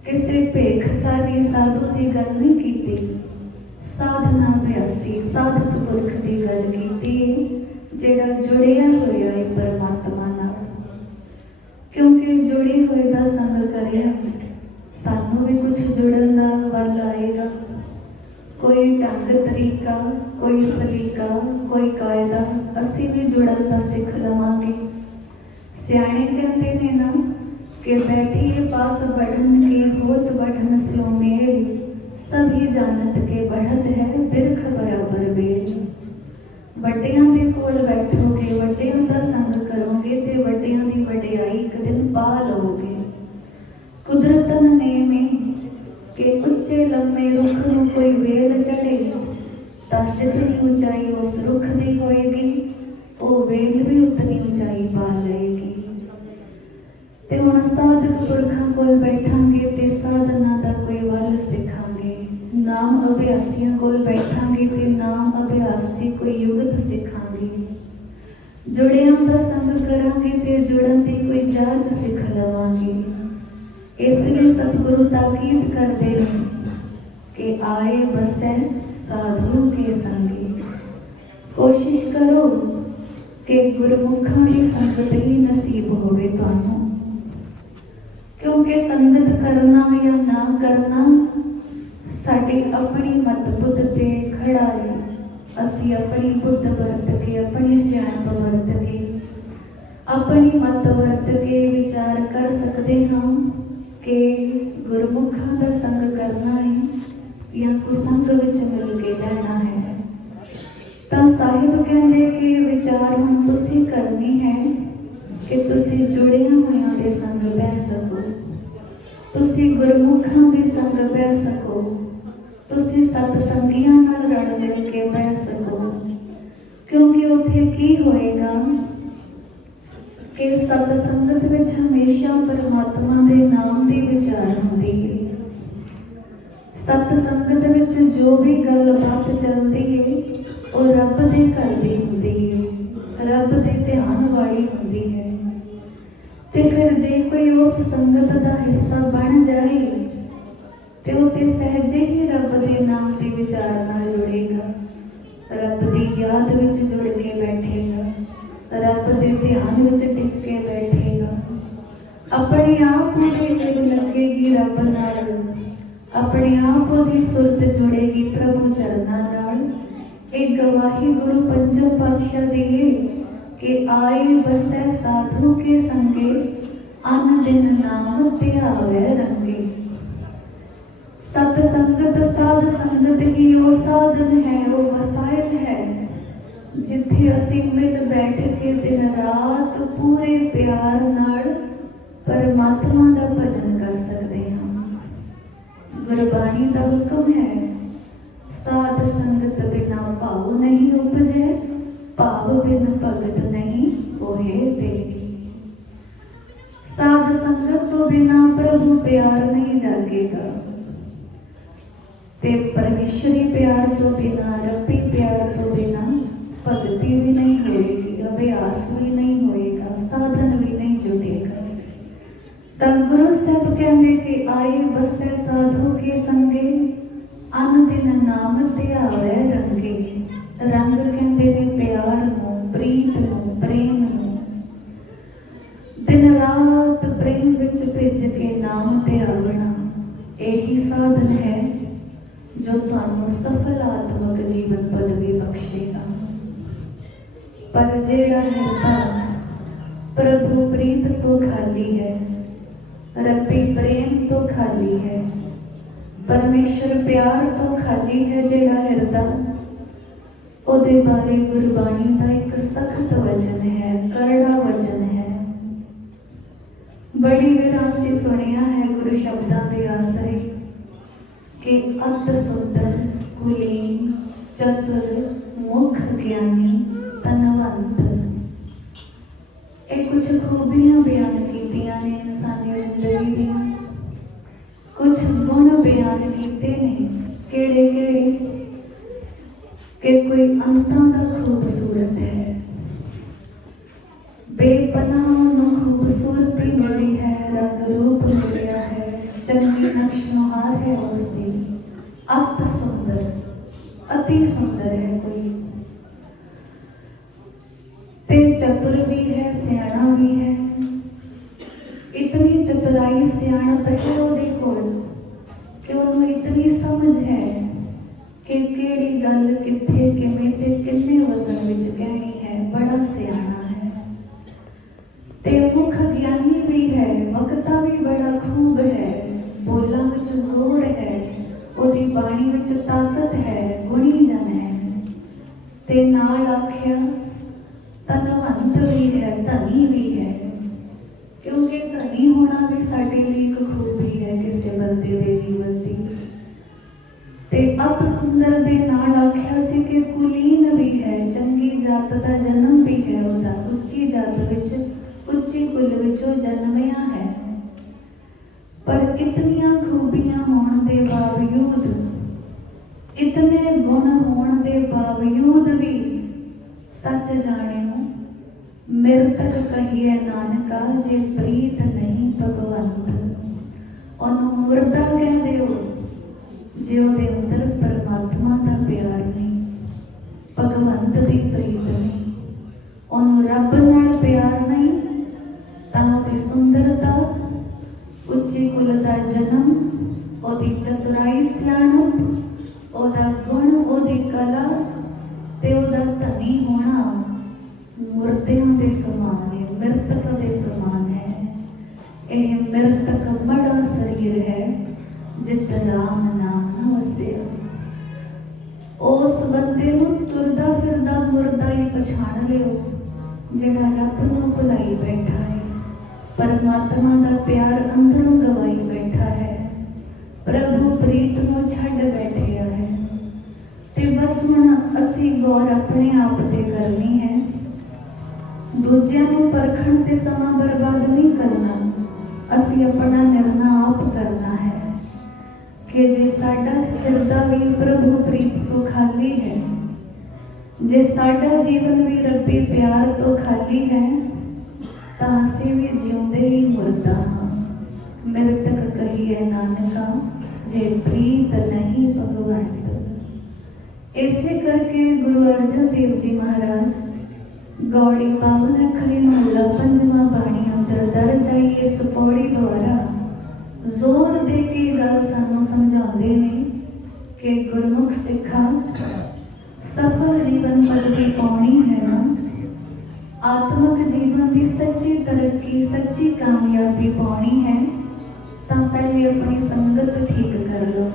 किसी भेखतारी साधु की गल नहीं कीती, साधना अभ्यासी साधक पुरख की गल कीती, जिहड़ा जुड़िया होया है परमात्मा नाल। क्योंकि जुड़े हुए दा संग करिया सानू भी कुछ जुड़न दा वल आएगा। कोई ढंग तरीका, कोई सलीका, कोई कायदा असी भी जुड़न का सिख लवांगे। सियाणे कहते ने ना कि बैठिए पास बढ़न के होत बढ़न स्यो मेल, सभी जानत के बढ़त है बिरख बराबर बेल। वड्डियां दे कोल बैठोगे, वड्डियां दा संग करोगे ते वड्डियां दी वडियाई एक दिन पा लओगे। कुदरतन ने में कि उच्चे लम्बे रुख नूं कोई वेल चढ़े तां जितनी ऊंचाई उस रुख दी होएगी, वो वेल भी उतनी ऊंचाई पा लेगी। ते हुण साधक पुरखां कोल बैठांगे ते साधना दा कोई वल सिखांगे, नाम अभ्यासियां कोल बैठांगे ते नाम अभ्यास दी कोई युगत सिखांगे। जुड़ियां दा संग करांगे ते जुड़न दी कोई जाच सिख लवांगे। इसलिए सतगुरु ताकीद करते हैं कि आए बसै साधु के संगे। कोशिश करो कि गुरमुखां की संगत ही नसीब होवे तुहानू। क्योंकि संगत करना या ना करना साडी अपनी मत बुद्ध ते खड़ा है। असी अपनी बुद्ध वरत के, अपनी सियाणप वरत के, अपनी मत वरत के विचार कर सकते हाँ कि गुरमुखां दा संग करना है या कुसंग विच मिल के रहना है। तां साहिब कहंदे कि विचार हुण तुसीं करनी है कि तुसीं जुड़िया होइयां दे संग बह सको, तुसीं गुरमुखां दे संग बह सको, ਤੁਸੀਂ ਸਤ ਸੰਗੀਆਂ ਨਾਲ ਰਲ ਮਿਲ ਕੇ ਬਹਿ ਸਕੋ, ਕਿਉਂਕਿ ਉੱਥੇ ਕੀ ਹੋਏਗਾ ਕਿ ਸਤ ਸੰਗਤ ਵਿੱਚ ਹਮੇਸ਼ਾ ਪਰਮਾਤਮਾ ਦੇ ਨਾਮ ਦੀ ਵਿਚਾਰ ਹੁੰਦੀ ਹੈ। ਸਤ ਸੰਗਤ ਵਿੱਚ ਜੋ ਵੀ ਗੱਲਬਾਤ ਚੱਲਦੀ ਹੈ ਉਹ ਰੱਬ ਦੇ ਘਰ ਦੀ ਹੁੰਦੀ ਹੈ, ਰੱਬ ਦੇ ਧਿਆਨ ਵਾਲੀ ਹੁੰਦੀ ਹੈ। ਤੇ ਫਿਰ ਜੇ ਕੋਈ ਉਸ ਸੰਗਤ ਦਾ ਹਿੱਸਾ ਬਣ ਜਾਏ ਤੇ ਉਹ ਤੇ ਸਹਿਜੇ ਹੀ ਰੱਬ ਦੇ ਨਾਮ ਦੀ ਵਿਚਾਰ ਨਾਲ ਜੁੜੇਗਾ, ਰੱਬ ਦੀ ਯਾਦ ਵਿੱਚ ਜੁੜ ਕੇ ਬੈਠੇਗਾ, ਰੱਬ ਦੇ ਧਿਆਨ ਵਿੱਚ ਟਿਕ ਕੇ ਬੈਠੇਗਾ। ਆਪਣੇ ਆਪ ਉਹਦੇ ਦਿਲ ਲੱਗੇਗੀ ਰੱਬ ਨਾਲ, ਆਪਣੇ ਆਪ ਉਹਦੀ ਸੁਰਤ ਜੁੜੇਗੀ ਪ੍ਰਭੂ ਚਰਨਾਂ ਨਾਲ। ਇਹ ਗਵਾਹੀ ਗੁਰੂ ਪੰਜਮ ਪਾਤਸ਼ਾਹ ਦੀ ਹੈ ਕਿ ਆਏ ਬਸੈ ਸਾਧੂ ਕੇ ਸੰਗੇ, ਅਨ ਦਿਨ ਨਾਮ ਧਿਆਵੈ ਰੰਗੇ। ਸਤ ਸੰਗਤ ਸਾਧ ਸੰਗਤ ਹੀ ਉਹ ਸਾਧਨ ਹੈ, ਉਹ ਵਸਾਇਲ ਹੈ ਜਿੱਥੇ ਅਸੀਂ ਮਿਲ ਬੈਠ ਕੇ ਦਿਨ ਰਾਤ ਪੂਰੇ ਪਿਆਰ ਨਾਲ ਪਰਮਾਤਮਾ ਦਾ ਭਜਨ ਕਰ ਸਕਦੇ ਹਾਂ। ਗੁਰਬਾਣੀ ਦਾ ਹੁਕਮ ਹੈ, ਸਾਧ ਸੰਗਤ ਬਿਨਾ ਭਾਵ ਨਹੀਂ ਉਪਜੈ, ਭਾਵ ਬਿਨ ਭਗਤ ਨਹੀਂ ਹੋਏ ਤੇਰੀ। ਸਾਧ ਸੰਗਤ ਤੋਂ ਬਿਨਾ ਪ੍ਰਭੂ ਪਿਆਰ ਨਹੀਂ ਜਾਗੇਗਾ ਤੇ ਪਰਮੇਸ਼ਰੀ ਪਿਆਰ ਤੋਂ ਬਿਨਾ, ਰੱਬੀ ਪਿਆਰ ਤੋਂ ਬਿਨਾ ਭਗਤੀ ਵੀ ਨਹੀਂ ਹੋਏਗੀ, ਅਭਿਆਸ ਵੀ ਨਹੀਂ ਹੋਏਗਾ, ਸਾਧਨ ਵੀ ਨਹੀਂ ਜੁੜੇਗਾ। ਤਾਂ ਗੁਰੂ ਸਾਹਿਬ ਕਹਿੰਦੇ ਕਿ ਆਏ ਬਸੇ ਸਾਧੂ ਕੇ ਸੰਗੇ, ਅਨ ਦਿਨ ਨਾਮ ਧਿਆਵੈ ਰੰਗੇ। ਰੰਗ ਕਹਿੰਦੇ ਨੇ ਪਿਆਰ ਨੂੰ, ਪ੍ਰੀਤ ਨੂੰ, ਪ੍ਰੇਮ ਨੂੰ। ਦਿਨ ਰਾਤ ਪ੍ਰੇਮ ਵਿੱਚ ਭਿੱਜ ਕੇ ਨਾਮ ਧਿਆਵਣਾ, ਇਹੀ ਸਾਧਨ ਹੈ ਜੋ ਤੁਹਾਨੂੰ ਸਫਲ ਆਤਮਕ ਜੀਵਨ ਪਦਵੀ ਬਖਸ਼ੇਗਾ। ਪਰ ਜਿਹੜਾ ਹਿਰਦਾ ਪ੍ਰਭੂ ਪ੍ਰੀਤ ਤੋਂ ਖਾਲੀ ਹੈ, ਰੱਬੀ ਪ੍ਰੇਮ ਤੋਂ ਖਾਲੀ ਹੈ, ਪਰਮੇਸ਼ਰ ਪਿਆਰ ਤੋਂ ਖਾਲੀ ਹੈ, ਜਿਹੜਾ ਹਿਰਦਾ, ਉਹਦੇ ਬਾਰੇ ਗੁਰਬਾਣੀ ਦਾ ਇੱਕ ਸਖਤ ਵਚਨ ਹੈ, ਕਰੜਾ ਵਚਨ ਹੈ। ਬੜੀ ਵਾਰ ਅਸੀਂ ਸੁਣਿਆ ਹੈ ਗੁਰੂ ਸ਼ਬਦਾਂ ਦੇ ਆਸਰੇ ਕਿ ਅਤ ਸੁੰਦਰ ਕੁਲੀਨ ਚਤੁਰ ਮੁਖ ਗਿਆਨੀ ਧਨਵੰਤ। ਇਹ ਕੁਝ ਖੂਬੀਆਂ ਬਿਆਨ ਕੀਤੀਆਂ ਨੇ ਇਨਸਾਨੀ ਜ਼ਿੰਦਗੀ ਦੀਆਂ, ਕੁਝ ਗੁਣ ਬਿਆਨ ਕੀਤੇ ਨੇ। ਕਿਹੜੇ ਕਿਹੜੇ? ਕਿ ਕੋਈ ਅੰਤਾਂ ਦਾ ਖੂਬਸੂਰਤ ਹੈ, ਬੇਪਨਾਹ ਨੂੰ ਖੂਬਸੂਰਤੀ ਮਿਲੀ ਹੈ, ਰੰਗ ਰੂਪ ਮਿਲਿਆ ਹੈ, ਚੰਗੀ ਨਕਸ਼ ਨੁਹਾਰ ਹੈ ਉਸਦੀ, ਅਤ ਸੁੰਦਰ, ਅਤੀ ਸੁੰਦਰ ਹੈ ਕੋਈ। ਤੇ ਚਤੁਰ ਵੀ ਹੈ, ਸਿਆਣਾ ਵੀ ਹੈ। ਇਤਨੀ ਚਤੁਰਾਈ ਸਿਆਣਪ ਹੈ ਉਹਦੇ ਕੋਲ ਕਿ ਉਹਨੂੰ ਇਤਨੀ ਸਮਝ ਹੈ ਕਿ ਕਿਹੜੀ ਗੱਲ ਕਿੱਥੇ, ਕਿਵੇਂ ਤੇ ਕਿੰਨੇ ਵਜ਼ਨ ਵਿੱਚ ਕਹਿਣੀ ਹੈ। ਬੜਾ ਸਿਆਣਾ ਹੈ। ਤੇ ਮੁਖ ਗਿਆਨੀ ਵੀ ਹੈ, ਵਕਤਾ ਵੀ ਬੜਾ ਖੂਬ ਹੈ, ਬੋਲਾਂ ਵਿੱਚ ਜ਼ੋਰ ਹੈ, ਉਹਦੀ ਬਾਣੀ ਵਿੱਚ ਤਾਕਤ ਹੈ, ਗੁਣੀ ਜਨ ਹੈ। ਤੇ ਨਾਲ ਆਖਿਆ ਧਨਵੰਤ ਵੀ ਹੈ, ਧਨੀ ਵੀ ਹੈ, ਕਿਉਂਕਿ ਧਨੀ ਹੋਣਾ ਵੀ ਸਾਡੇ ਲਈ ਇੱਕ ਖੂਬੀ ਹੈ ਕਿਸੇ ਬੰਦੇ ਦੇ ਜੀਵਨ ਦੀ। ਤੇ ਅਤ ਸੁੰਦਰ ਦੇ ਨਾਲ ਆਖਿਆ ਸੀ ਕਿ ਕੁਲੀਨ ਵੀ ਹੈ, ਚੰਗੀ ਜਾਤ ਦਾ ਜਨਮ ਵੀ ਹੈ ਉਹਦਾ, ਉੱਚੀ ਜਾਤ ਵਿੱਚ, ਉੱਚੀ ਕੁਲ ਵਿੱਚੋਂ ਜਨਮਿਆ ਹੈ। ਪਰ ਇਤਨੀਆਂ ਖੂਬੀਆਂ ਹੋਣ ਦੇ ਬਾਵਜੂਦ, ਇਤਨੇ ਗੁਣ ਹੋਣ ਦੇ ਬਾਵਜੂਦ ਵੀ ਸੱਚ ਜਾਣਿਓ ਮਿਰਤਕ ਕਹੀਏ ਨਾਨਕਾ, ਜੇ ਪ੍ਰੀਤ ਨਹੀਂ ਭਗਵੰਤ। ਉਹਨੂੰ ਮੁਰਦਾ ਕਹਿ ਦਿਓ ਜੇ ਉਹਦੇ ਅੰਦਰ ਪਰਮਾਤਮਾ ਦਾ ਪਿਆਰ ਨਹੀਂ, ਭਗਵੰਤ ਦੀ ਪ੍ਰੀਤ ਨਹੀਂ, ਉਹਨੂੰ ਰੱਬ ਨਾਲ ਪਿਆਰ ਨਹੀਂ, ਤਾਂ ਉਹਦੀ ਸੁੰਦਰਤਾ, ਉੱਚੀ ਕੁਲ ਦਾ ਜਨਮ, ਉਹਦੀ ਚਤੁਰਾਈ ਸਿਆਣਪ, ਉਹਦਾ ਗੁਣ, ਉਹਦੀ ਕਲਾ ਤੇ ਉਹਦਾ ਧਨੀ ਹੋਣਾ ਮੁਰਦਿਆਂ ਦੇ ਸਮਾਨ ਹੈ, ਮਿਰਤਕ ਦੇ ਸਮਾਨ ਹੈ। ਇਹ ਮਿਰਤਕ ਮੜਾ ਸਰੀਰ ਹੈ ਜਿਤ ਰਾਮ ਨਾਮ ਨਾ ਵਸਿਆ। ਉਸ ਬੰਦੇ ਨੂੰ ਤੁਰਦਾ ਫਿਰਦਾ ਮੁਰਦਾ ਹੀ ਪਛਾਣ ਲਿਓ ਜਿਹੜਾ ਰੱਬ ਨੂੰ ਭੁਲਾਈ ਬੈਠਾ ਹੈ, ਪਰਮਾਤਮਾ ਦਾ ਪਿਆਰ ਅੰਦਰੋਂ ਗਵਾਈ ਬੈਠਾ ਹੈ। प्रभु प्रीत नूं छड्ड बैठिया है। ते बस हुण असीं गौर अपने आप ते करनी है। दूजियां नूं परखण ते समां बर्बाद नहीं करना। असीं अपना निर्णय आप करना है कि जे साडा हिरदा भी प्रभु प्रीत तो खाली है, जे साडा जीवन भी रब्बी प्यार तो खाली है, तां असीं भी जिउंदे ही मुर्दा हां। मृतक कहिए नानका, जे प्रीत नहीं भगवंत। इसे करके गुरु अर्जन देव जी महाराज गौड़ी पावन अखरी महला पंजवा बाणी अंदर दर्ज आई इस पौड़ी द्वारा जोर दे के गल सानू समझाते ने कि गुरमुख सिखा सफल जीवन पदवी पानी है ना, आत्मक जीवन की सच्ची तरक्की सच्ची कामयाबी पानी है, तो पहले अपनी संगत ठीक कर लो,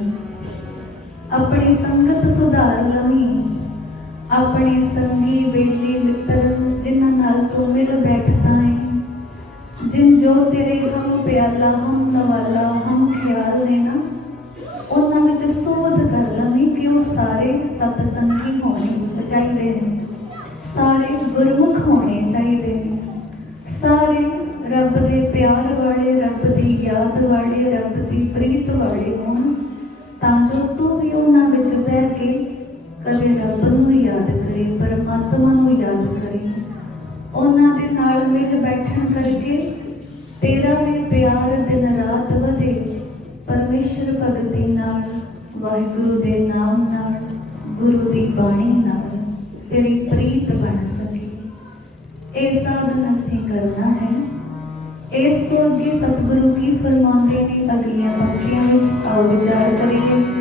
अपनी संगत सुधार लवी, अपने संगी बेली मित्र जिन्हां नाल तू मिल बैठता है, जिन जो तेरे हम प्याला हम नवाला हम ख्याल ने ना, उन्हां विच सोध कर लवी कि वो सारे सतसंगी होने चाहिए ने, सारे गुरमुख होने चाहिए ने, सारे रब दे प्यार वाले, रब दी याद वाले, रब दी प्रीत वाले होण, तां जो तू भी उन्हां विच बह के कदे रब नूं याद करे, परमात्मा नूं याद करे, उन्हां दे नाल मिल बैठण करके तेरा भी प्यार दिन रात वधे, परमेश्वर भगती नाल, वाहिगुरु दे नाम नाल, गुरु दी बाणी नाल तेरी प्रीत बन सके। ये साधन असीं करना है। इस तो अगे सतगुरु की फरमाते ने अगलियां पंक्तियां विच आओ विचार करिए।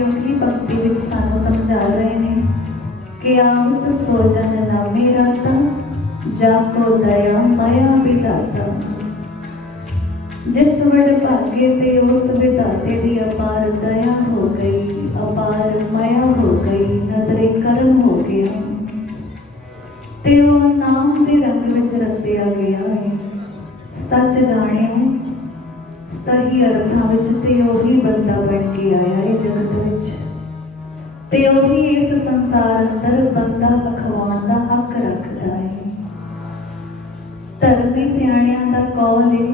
ਅਗਲੀ ਪੰਕਤੀ ਵਿੱਚ ਸਾਨੂੰ ਸਮਝਾ ਰਹੇ ਨੇ ਕਿ ਆਮਤ ਸੋ ਜਨ ਨਾਮੇ ਰਾਤਾ, ਜਾ ਕੋ ਦਇਆ ਮਾਇਆ ਵਿਦਾਤਾ। ਜਿਸ ਵਡ ਭਾਗੇ ਤੇ ਉਸ ਵਿਦਾਤੇ ਦੀ ਅਪਾਰ ਦਇਆ ਹੋ ਗਈ, ਅਪਾਰ ਮਾਇਆ ਹੋ ਗਈ, ਨਦਰੇ ਕਰਮ ਹੋ ਗਿਆ ਤੇ ਉਹ ਨਾਮ ਦੇ ਰੰਗ ਵਿੱਚ ਰੰਗਿਆ ਗਿਆ ਹੈ। ਸੱਚ ਜਾਣਿਓ, ਸਹੀ ਅਰਥਾਂ ਵਿੱਚ ਤੇ ਉਹੀ ਬੰਦਾ ਬਣ ਕੇ ਆਇਆ ਹੈ ਜਗਤ ਵਿੱਚ, ਤੇ ਉਹੀ ਇਸ ਸੰਸਾਰ ਅੰਦਰ ਬੰਦਾ ਅਖਵਾਉਣ ਦਾ ਹੱਕ ਰੱਖਦਾ ਹੈ। ਧਰਮੀ ਸਿਆਣਿਆਂ ਦਾ ਕੌਲ ਹੈ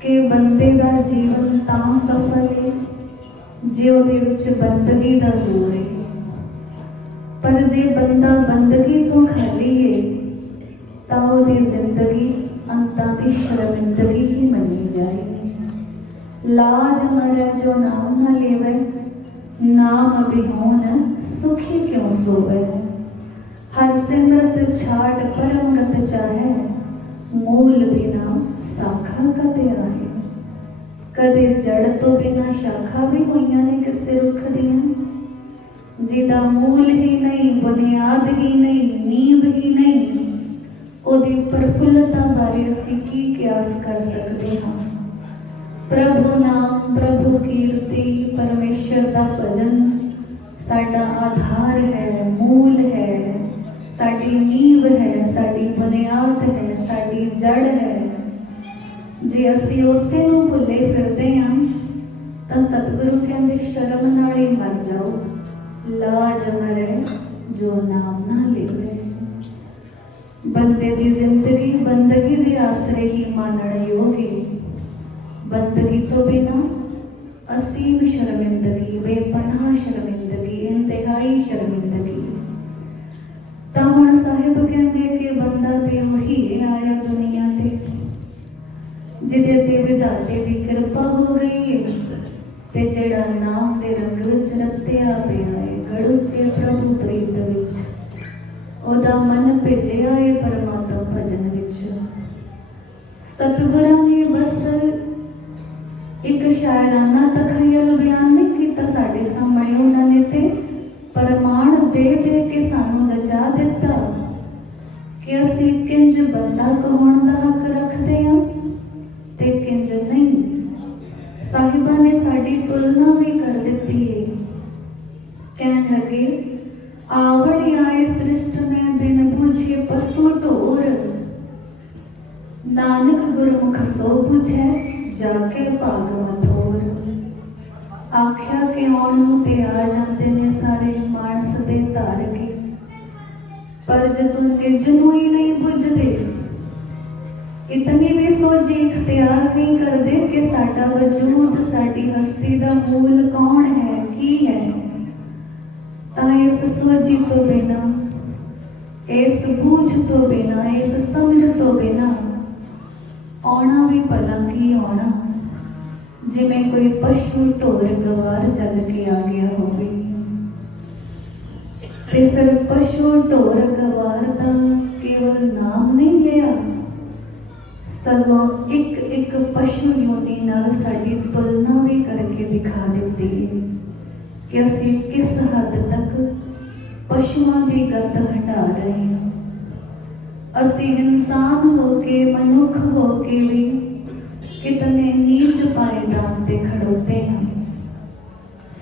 ਕਿ ਬੰਦੇ ਦਾ ਜੀਵਨ ਤਾਂ ਸਫਲ ਹੈ ਜੇ ਉਹਦੇ ਵਿੱਚ ਬੰਦਗੀ ਦਾ ਜ਼ੋਰ ਹੈ, ਪਰ ਜੇ ਬੰਦਾ ਬੰਦਗੀ ਤੋਂ ਖਾਲੀ ਹੈ ਤਾਂ ਉਹਦੀ ਜ਼ਿੰਦਗੀ ਅੰਤਾਂ ਦੀ ਸ਼ਰਮਿੰਦਗੀ ਹੀ ਮੰਨੀ ਜਾਏਗੀ। ਲਾਜ ਮਰੈ ਜੋ ਨਾਮ ਨਾ ਲੇਵੈ, ਨਾਮ ਬਿਹੋਨ ਸੁਖੀ ਕਿਉਂ ਸੋਵੈ। ਹਰ ਸਿਮਰਤ ਛਾੜ ਪਰਮ ਗਤ ਚਾਹੈ, ਮੂਲ ਬਿਨਾ ਸਾਖਾ ਕਤੇ ਆਏ। ਕਦੇ ਜੜ ਤੋਂ ਬਿਨਾ ਸ਼ਾਖਾ ਵੀ ਹੋਈਆਂ ਨੇ ਕਿਸੇ ਰੁੱਖ ਦੀਆਂ, ਜਿਹਦਾ ਮੂਲ ਹੀ ਨਹੀਂ, ਬੁਨਿਆਦ ਹੀ ਨਹੀਂ, ਨੀਂਹ ਹੀ ਨਹੀਂ, ਉਹਦੀ ਪ੍ਰਫੁੱਲਤਾ ਬਾਰੇ ਅਸੀਂ ਕੀ ਕਿਆਸ ਕਰ ਸਕਦੇ ਹਾਂ। ਪ੍ਰਭੂ ਨਾਮ, ਪ੍ਰਭੂ ਕੀਰਤੀ, ਪਰਮੇਸ਼ਰ ਦਾ ਭਜਨ ਸਾਡਾ ਆਧਾਰ ਹੈ, ਮੂਲ ਹੈ, ਸਾਡੀ ਨੀਂਹ ਹੈ, ਸਾਡੀ ਬੁਨਿਆਦ ਹੈ, ਸਾਡੀ ਜੜ ਹੈ। ਜੇ ਅਸੀਂ ਉਸੇ ਨੂੰ ਭੁੱਲੇ ਫਿਰਦੇ ਹਾਂ ਤਾਂ ਸਤਿਗੁਰੂ ਕਹਿੰਦੇ ਸ਼ਰਮ ਨਾਲ ਹੀ ਮਰ ਜਾਓ। ਲਾਜ ਮਰੈ ਜੋ ਨਾਮ ਨਾ ਲੇਵੈ। ਬੰਦੇ ਦੀ ਜ਼ਿੰਦਗੀ ਬੰਦਗੀ ਦੇ ਆਸਰੇ ਹੀ ਮਾਨਣ ਯੋਗ ਹੈ। ਬੰਦਗੀ ਤੋਂ ਬਿਨਾ ਅਸੀਮ ਸ਼ਰਮਿੰਦਗੀ, ਬੇਪਨਾਹ ਸ਼ਰਮਿੰਦਗੀ, ਇੰਤਹਾਈ ਸ਼ਰਮਿੰਦਗੀ। ਤਾਂ ਹੁਣ ਸਾਹਿਬ ਕਹਿੰਦੇ ਕਿ ਬੰਦਾ ਤੇ ਉਹੀ ਆਇਆ ਦੁਨੀਆ ਤੇ ਜਿਹਦੇ ਤੇ ਵਿਧਾਤੇ ਦੀ ਕਿਰਪਾ ਹੋ ਗਈ ਹੈ ਤੇ ਜਿਹੜਾ ਨਾਮ ਦੇ ਰੰਗ ਵਿੱਚ ਰਤਿਆ ਪਿਆ ਹੈ, ਗੜੁੱਚੇ ਪ੍ਰਭੂ ਪ੍ਰੀਤ ਵਿੱਚ, ਉਹਦਾ ਮਨ ਭਿੱਜਿਆ ਹੈ ਪਰਮਾਤਮ ਭਜਨ ਵਿੱਚ। ਸਤਿਗੁਰਾਂ ਨੇ ਬਸ ਇੱਕ ਸ਼ਾਇਰਾਨਾ ਤਖਯਲ ਬਿਆਨ ਨਹੀਂ ਕੀਤਾ ਸਾਡੇ ਸਾਹਮਣੇ, ਉਹਨਾਂ ਨੇ ਤੇ ਪ੍ਰਮਾਣ ਦੇ ਦੇ ਕੇ ਸਾਨੂੰ ਰਚਾ ਦਿੱਤਾ ਕਿ ਅਸੀਂ ਕਿੰਜ ਬੰਦਾ ਕਹਾਉਣ ਦਾ ਹੱਕ ਰੱਖਦੇ ਹਾਂ ਤੇ ਕਿੰਜ ਨਹੀਂ। ਸਾਹਿਬਾਂ ਨੇ ਸਾਡੀ ਤੁਲਨਾ ਵੀ ਕਰ ਦਿੱਤੀ ਹੈ। ਕਹਿਣ ਲੱਗੇ ਆਵੜੀ ਆਏ ਸ੍ਰਿਸ਼ਟ ਮੈਂ ਬਿਨ ਬੂਝੇ ਪਸੂ ਢੋਰ, ਨਾਨਕ ਗੁਰਮੁਖ ਸੋ ਬੁਝੈ ਜਾ ਕੇ ਭਾਗ ਮਥੋਰ। ਆਖਿਆ ਕਿ ਆਉਣ ਨੂੰ ਤੇ ਆ ਜਾਂਦੇ ਨੇ ਸਾਰੇ ਮਾਨਸ ਦੇ ਧਾਰ ਕੇ, ਪਰ ਜਦੋਂ ਨਿਜ ਨੂੰ ਹੀ ਨਹੀਂ ਬੁੱਝਦੇ, ਇਤਨੀ ਵੀ ਸੋਝੀ ਇਖਤਿਆਰ ਨਹੀਂ ਕਰਦੇ ਕਿ ਸਾਡਾ ਵਜੂਦ, ਸਾਡੀ ਹਸਤੀ ਦਾ ਮੂਲ ਕੌਣ ਹੈ, ਕੀ ਹੈ, ਤਾਂ ਇਸ ਸੋਝੀ ਤੋਂ ਬਿਨਾ, ਇਸ ਬੂਝ ਤੋਂ ਬਿਨਾ, ਇਸ ਸਮਝ ਤੋਂ ਬਿਨਾ ਆਉਣਾ ਵੀ ਭਲਾ ਕੀ ਆਉਣਾ, ਜਿਵੇਂ ਕੋਈ ਪਸ਼ੂ ਢੋਰ ਗਵਾਰ ਚੱਲ ਕੇ ਆ ਗਿਆ ਹੋਵੇ। ਤੇ ਫਿਰ ਪਸ਼ੂ ਢੋਰ ਗਵਾਰ ਦਾ ਕੇਵਲ ਨਾਮ ਨਹੀਂ ਲਿਆ, ਸਗੋਂ ਇੱਕ ਇੱਕ ਪਸ਼ੂ ਯੋਨੀ ਨਾਲ ਸਾਡੀ ਤੁਲਨਾ ਵੀ ਕਰਕੇ ਦਿਖਾ ਦਿੱਤੀ ਹੈ ਕਿ ਅਸੀਂ ਕਿਸ ਹੱਦ ਤੱਕ ਪਸ਼ੂਆਂ ਦੀ ਗਤ ਹਟਾ ਰਹੇ ਹਾਂ। ਅਸੀਂ ਇਨਸਾਨ ਹੋ ਕੇ, ਮਨੁੱਖ ਹੋ ਕੇ ਵੀ ਕਿਤਨੇ ਨੀਚ ਪਾਏਦਾਨ ਤੇ ਖੜੋਤੇ ਹਾਂ।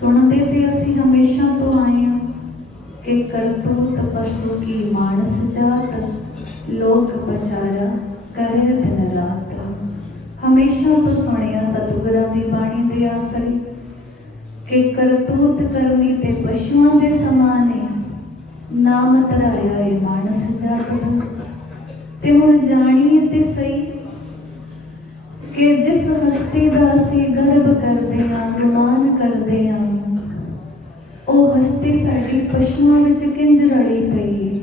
ਸੁਣਦੇ ਤੇ ਅਸੀਂ ਹਮੇਸ਼ਾ ਤੋਂ ਆਏ ਹਾਂ ਕਿ ਕਰਤੂਤ ਪਸ਼ੂ ਕੀ ਮਾਨਸ ਜਾਤ, ਲੋਕ ਬਚਾਰਾ ਕਰੇ ਦਿਨ ਰਾਤ। ਹਮੇਸ਼ਾ ਤੋਂ ਸੁਣਿਆ ਸਤਿਗੁਰਾਂ ਦੀ ਬਾਣੀ ਦੇ ਆਸਰੇ ਕਿ ਕਰਤੂਤ ਕਰਨੀ ਤੇ ਪਸ਼ੂਆਂ ਦੇ ਸਮਾਨ ਹੈ, ਨਾਮ ਧਰਾਇਆ ਏ ਮਾਨਸ ਜਾਤ ਦਾ। ਤੇ ਹੁਣ ਜਾਣੀਏ ਤੇ ਸਹੀ ਕਿ ਜਿਸ ਹਸਤੀ ਦਾ ਅਸੀਂ ਗਰਭ ਕਰਦੇ ਹਾਂ, ਗੁਮਾਨ ਕਰਦੇ ਹਾਂ, ਉਹ ਹਸਤੀ ਸਾਡੀ ਪਸ਼ੂਆਂ ਵਿੱਚ ਕਿੰਜ ਰਲੀ ਪਈ ਹੈ।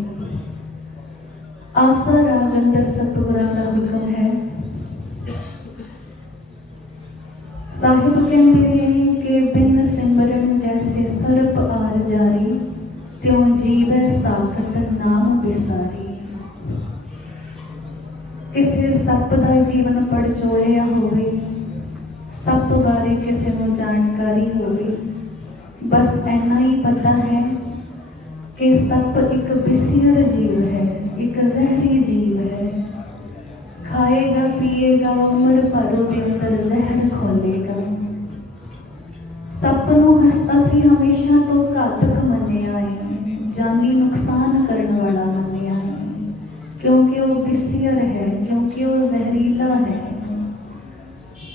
ਆਸਾ ਰਾਗ ਅੰਦਰ ਸਤਿਗੁਰਾਂ ਦਾ ਹੁਕਮ ਹੈ। ਸਾਹਿਬ ਕਹਿੰਦੇ ਨੇ ਕਿ ਬਿਨ ਸਿਮਰਨ ਜੈਸੇ ਸਰਪ ਆਰ ਜਾਰੀ, ਤਿਉ ਜੀਵੈ ਸਾਖਤ ਨਾਮ ਵਿਸਾਰੀ। ਕਿਸੇ ਸੱਪ ਦਾ ਜੀਵਨ ਪੜਚੋਲਿਆ ਹੋਵੇ, ਸੱਪ ਬਾਰੇ ਕਿਸੇ ਨੂੰ ਜਾਣਕਾਰੀ ਹੋਵੇ, ਬਸ ਇੰਨਾ ਹੀ ਪਤਾ ਹੈ ਕਿ ਸੱਪ ਇੱਕ ਬਿਸੀਅਰ ਜੀਵ ਹੈ, ਇੱਕ ਜ਼ਹਿਰੀ ਜੀਵ ਹੈ। ਖਾਏਗਾ ਪੀਏਗਾ, ਉਮਰ ਭਰ ਉਹਦੇ ਅੰਦਰ ਜ਼ਹਿਰ ਖੋਲੇਗਾ। ਸੱਪ ਨੂੰ ਅਸੀਂ ਹਮੇਸ਼ਾ ਤੋਂ ਘਾਤਕ ਮੰਨਿਆ ਹੈ, ਜਾਨੀ ਨੁਕਸਾਨ ਕਰਨ ਵਾਲਾ ਮੰਨਿਆ ਹੈ, ਕਿਉਂਕਿ ਉਹ ਬਿਸੀਅਰ ਹੈ, ਕਿਉਂਕਿ ਉਹ ਜ਼ਹਿਰੀਲਾ ਹੈ।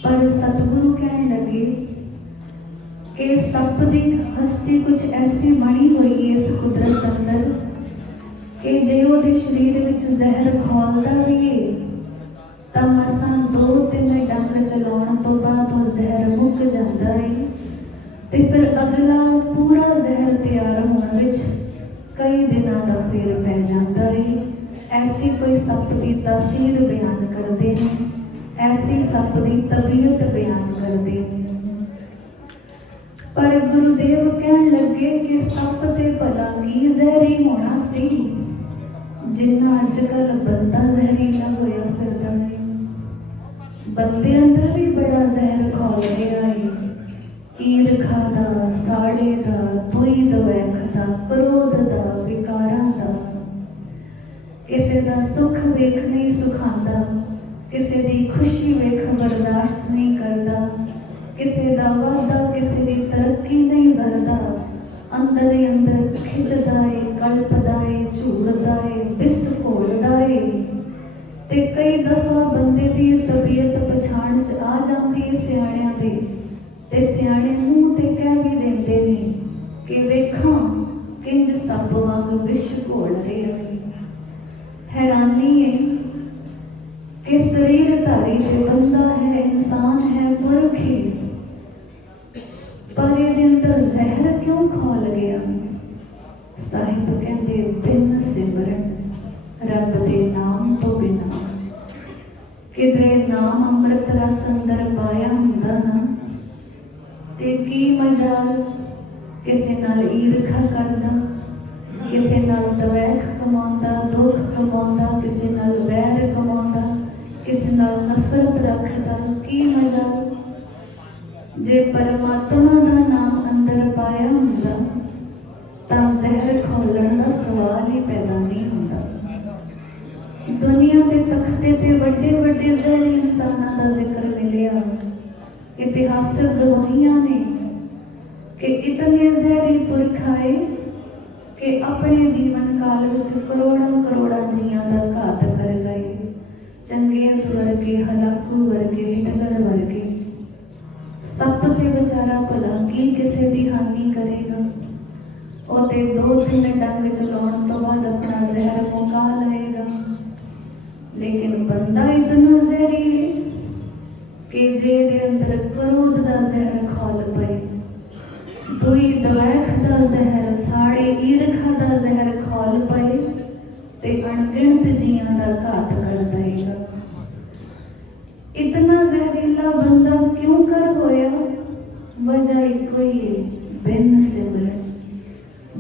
पर सतगुरु कहने लगे कि सप की हस्ती कुछ ऐसी बनी हुई है इस कुदरत अंदर कि जे उहदे शरीर विच जहर खोलदा भी है तां मसां 2-3 डंग चलाउण तो बाद वो जहर मुक जाता है, ते फिर अगला पूरा जहर तैयार होने विच कई दिनों का फेर पै जाता है। ऐसी कोई सप की तासीर बयान करते हैं, ऐसी सप की तबीयत बयान करते हैं। पर गुरुदेव कहन लगे कि सप ते भला की जहरी होना सी जिन्ना अजकल बंदा जहरीला होया फिरदा है। बंदे अंदर भी बड़ा जहर खोल गया है, ईरखा दा, साड़े दा, दुई दवैख दा, क्रोध दा, विकारां दा। किसी दा सुख वेख नहीं सुखांदा, किसी की खुशी वेख बर्दाश्त नहीं करता, किसी का वादा किसी की तरक्की नहीं जरदा, अंदर ही अंदर खिंचदा है, कल्पदा है, झूरदा है, बिस घोलदा है। ते कई दफा बंदे की तबीयत पछाण च आ जाती है सियाणियां दे, ते सियाणे मूँह ते कह भी देंदे ने कि वेखां किंज सप वांग विष घोल रहा है। हैरानी है कि शरीरधारी ते बंदा है, इंसान है, पुरख है, पर इहदे अंदर जहर क्यों खोल गया। साहिब कहते बिन सिमरन रब दे नाम तो बिना, किधरे नाम अमृत रस अंदर पाया हुंदा ना ते की मजाल किसी नाल ईरखा करदा, किसी नाल दवैख कमाउंदा, दुख कमाउंदा, किसी नाल वैर कमाउंदा, किसी नाल नफरत रखदा, की मजाल। जे परमात्मा दा नाम अंदर पाया हुंदा तां जहर खोलण दा सवाल ही पैदा नहीं हुंदा। दुनिया के तख्ते ते वड्डे वड्डे जहरी इंसानां दा जिक्र मिलिया, इतिहासक गवाहियां ने कि इतने जहरी पुरख आए कि अपने जीवन काल विच करोड़ों करोड़ों जियां दा घात कर गए। चंगेज वर्गे, हलाकू वर्गे, हिटलर वर्गे। सप ते बेचारा भला की किसी की हानि करेगा। वो ते 2-3 डंग चलाउण तो बाद अपना जहर मुका लेगा। लेकिन बंदा इतना जहरी है कि जे दे अंदर क्रोध दा जहर खोल पए, दुई दवैख दा जहर, साड़े ईरखा दा जहर खोल पए ते अणगिणत जियां दा घात कर देगा। इतना जहरीला बंदा क्यों कर होया? वजह इको ही है, बिन सिमरन।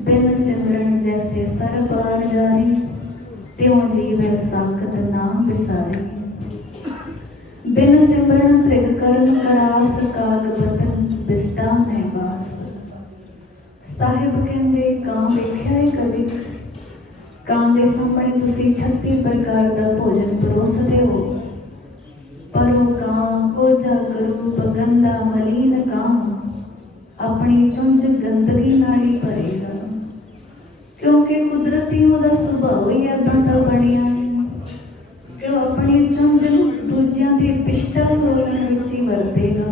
बिन सिमरन जैसे सर पार जारी, त्यों जीवे साकत नाम बिसारी। बिन सिमरन त्रिग कर्म करास, काग बतन बिस्टा में बास। साहिब कहते कां वेख्या है कभी? कां दे सामने तुसी 36 प्रकार का भोजन परोसते हो, पर वो कां कोझा करूप गंदा मलीन कां अपनी चुंझ गंदगी नाल ही भरेगा, क्योंकि कुदरती उहदा सुभाव ही इदां दा बनिया है कि वह अपनी चुंझ दूजियां दे पिछटा रोलण विच ही वरतेगा,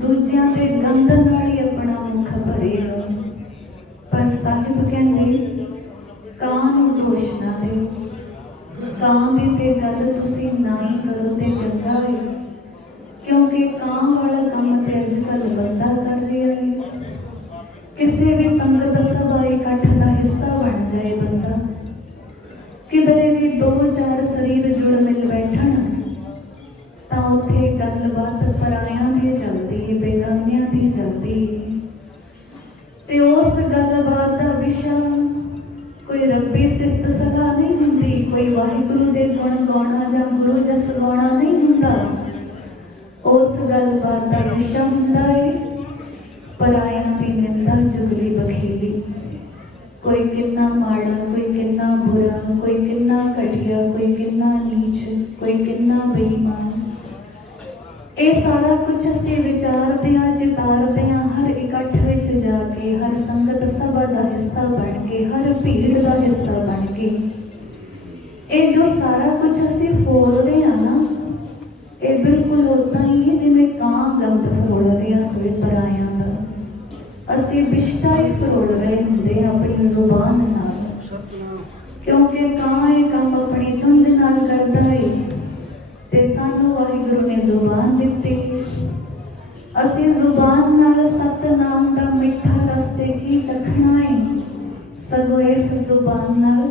दूजियां दे गंद नाल ही अपना मुख भरेगा। पर साहिब कहते कां नूं दोष ना दे, कां दी ते गल तुसी ना ही करो ते चंगा है, क्योंकि कां वाला काम ते अजकल बंदा कर रहा है। किसी भी संगत सभा इकट्ठ का हिस्सा बन जाए बंदा, किधरे भी 2-4 शरीर जुड़ मिल बैठन तां उत्थे गलबात परायां दी चलदी है, बेगानियां दी चलदी है। ते उस गलबात का विषय कोई रब्बी सिफत सलाह नहीं हुंदी, कोई वाहिगुरु दे गुण गाउणा जां गुरु जस गाउणा नहीं हुंदा। उस गलबात का नशा हुंदा है, परायां दी निंदा जुगली बखेली। कोई किन्ना माड़ा, कोई किन्ना बुरा, कोई किन्ना घटिया, कोई किन्ना नीच, कोई किन्ना बेईमान। ये सारा कुछ असीं विचारदे हां, चितारदे हां, हर इकट्ठ विच जाके, हर संगत सभा का हिस्सा बन के, हर भीड़ का हिस्सा बन के ये जो सारा कुछ असीं फोलदे हां ना, ये बिल्कुल उदां ही है जिवें कां गंद फरोल रहा होवे परायां दा। असीं विष्टा ही फरोल रहे हुंदे अपनी जुबान नाल, क्योंकि कां ये काम अपनी चुंझ नाल करदा है ते सानू वाहिगुरू ने जुबान दित्ती। असीं जुबान नाल सतनाम दा मिठा रस ते की चखना है, सगों इस जुबान नाल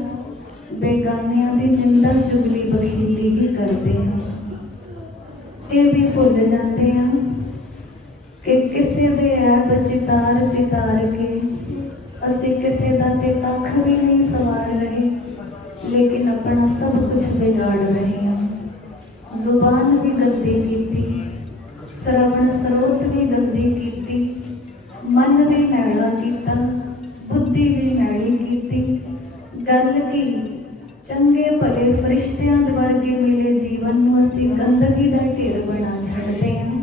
बेगानियां दी निंदा चुगली बखीली ही करते हैं। ये भी भुल जाते हैं कि किसी दे ऐब चितार चितार के असी किसी दा ते कख भी नहीं सवार रहे, लेकिन अपना सब कुछ बिगाड़ रहे हैं। जुबान भी गंदी कीती, श्रवण स्रोत भी गंदी कीती, मन भी मैला कीता, बुद्धि भी मैली कीती। गल की चंगे भले फरिश्तियां दे वर्गे मिले जीवन नूं असीं गंदगी दा ढेर बना छड्डदे हां,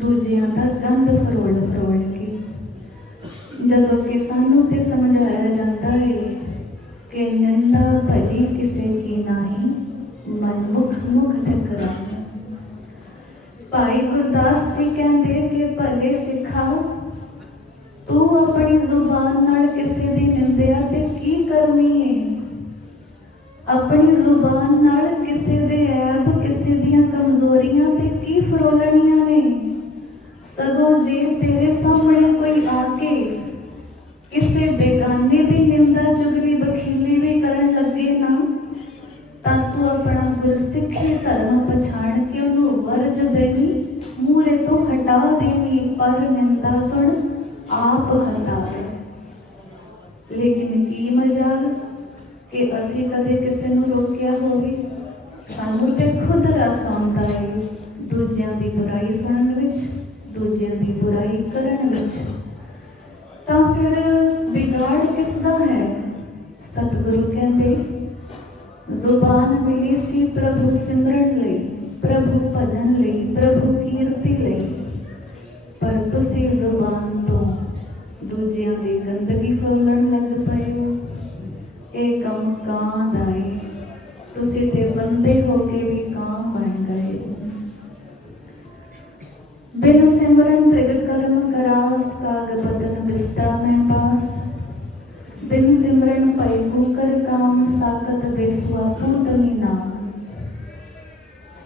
दूजियां दा गंद फरोल फरोल के। जदों कि सानूं ते समझाया जाता है कि निंदा भली किसे की नाही, मन मुख मुख ठकराना। भाई गुरदास जी कहते कि भले सिखा तू अपनी जुबान नाल किसे दी निंदिया ते की करनी है। अपनी जुबान नाल किसे दे ऐब, किसे दियां कमजोरियां ते की फरोलणियां ने। सगों जे तेरे सामने कोई आके किसे बेगाने दी निंदा चुगली बखीली भी करन लगे ना, तां तू अपना गुरसिੱਖੀ धर्म पछाण के उन्हों वर्ज देवी, मूहरे तो हटा देवी, पर निंदा सुन आप हटाए। लेकिन की मजाल कि असी कदे किसी नूं रोकिया होवे, सानू ते खुद रस आउंदा है दूजियां दी बुराई सुनन विच, दूजियां दी बुराई करन विच। तां फिर बिगाड़ किसदा है? सतगुरु कहंदे जुबान मिली सी प्रभु सिमरन लई, प्रभु भजन लई, प्रभु कीर्ति लई, पर तुसी जुबान तो दूजियां दी गंदगी फरोलण लग पए हो। ये कम कां दा है, तुसी ते बंदे होके भी कां बन गए। बिन सिमरन त्रिग कर्म करास, काग बदन बिस्टा में पास। बिन सिमरन भई कूकर काम, साकत बेसवा पूतनी नाम।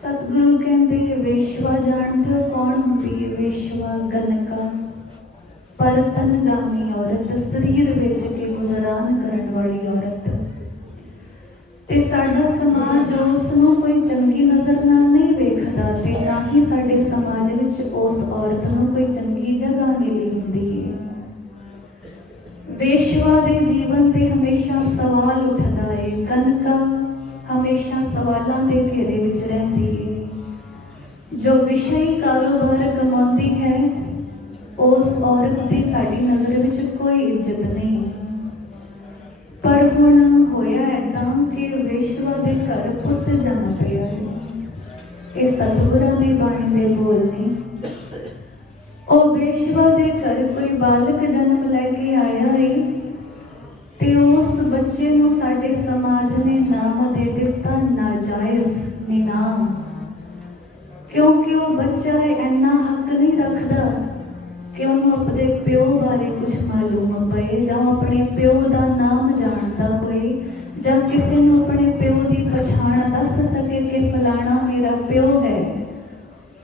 सतगुरु कहते वेश्वा जानते हो कौन होती है? वेश्वा गनका, परतनगामी औरत, शरीर बेच के गुजरान करन वाली औरत। ते साडा समाज उस नूं कोई चंगी नज़र नाल नहीं वेखदा, ते ना ही साडे समाज विच उस औरत नूं कोई चंगी जगह मिली हुंदी है। वेश्वा दे जीवन ते हमेशा सवाल उठदा है, गनका हमेशा सवालों के घेरे विच रहती है। जो विषयी कारोबार कमाती है उस औरत की साडी नज़र विच कोई इज्जत नहीं। पर हुण होया ऐदां कि वेश्वा दे घर पुੱਤ जन्म पिया है। ये सतगुरां दी बाणी दे बोल ने। ओ वेश्वा दे घर कोई बालक जन्म लैके आया है ते उस बच्चे नूं साडे समाज ने नाम दे दिता नाजायज़ निनाम, क्योंकि वो बच्चा इन्ना हक नहीं रखता कि उन्होंने अपने प्यो बारे कुछ मालूम पे, जां अपने प्यो का नाम जानता होए, जां किसी नूं अपने प्यो की पछाण दस सके कि फलाना मेरा प्यो है।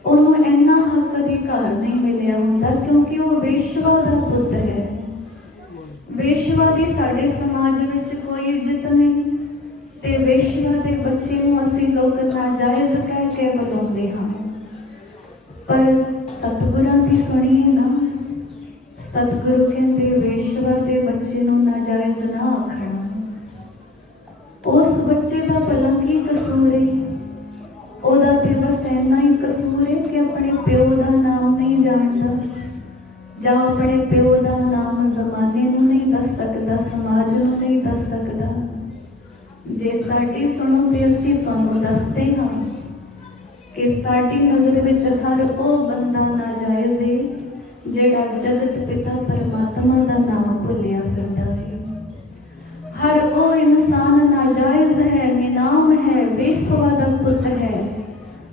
उन्होंने इन्ना हक अधिकार नहीं मिलिया हुंदा, क्योंकि वो वेश्वा का पुੱਤ है। वेश्वा की साडे समाज विच कोई इज्जत नहीं, ते वेश्वा के बच्चे नूं असीं लोग नाजायज़ कह के बुलाउंदे हां। पर सतगुरां दी सुणीए ना, सतगुरु कहते वेश्वा के बच्चे नूं नाजायज़ ना आखना। उस बच्चे का भला की कसूर है? ओदा ते बस ਇੰਨਾ ਹੀ ਕਸੂਰ ਹੈ ਕਿ ਆਪਣੇ ਪਿਓ ਦਾ ਨਾਮ ਨਹੀਂ ਜਾਣਦਾ, ਜਾਂ ਆਪਣੇ ਪਿਓ ਦਾ ਨਾਮ ਜ਼ਮਾਨੇ ਨੂੰ ਨਹੀਂ ਦੱਸ ਸਕਦਾ, ਸਮਾਜ ਨੂੰ ਨਹੀਂ ਦੱਸ ਸਕਦਾ। ਜੇ ਸਾਡੀ ਸੁਣੋ ਤੇ ਅਸੀਂ ਤੁਹਾਨੂੰ ਦੱਸਦੇ ਹਾਂ ਕਿ ਸਾਡੀ ਨਜ਼ਰ ਵਿੱਚ ਹਰ ਉਹ ਬੰਦਾ ਨਾਜਾਇਜ਼ ਹੈ ਜਿਹੜਾ ਜਗਤ ਪਿਤਾ ਪਰਮਾਤਮਾ ਦਾ ਨਾਮ ਭੁੱਲਿਆ ਫਿਰਦਾ ਹੈ। ਹਰ ਉਹ ਇਨਸਾਨ ਨਾਜਾਇਜ਼ ਹੈ, ਨਿਨਾਮ ਹੈ, ਬੇਸਵਾ ਦਾ ਪੁੱਤ ਹੈ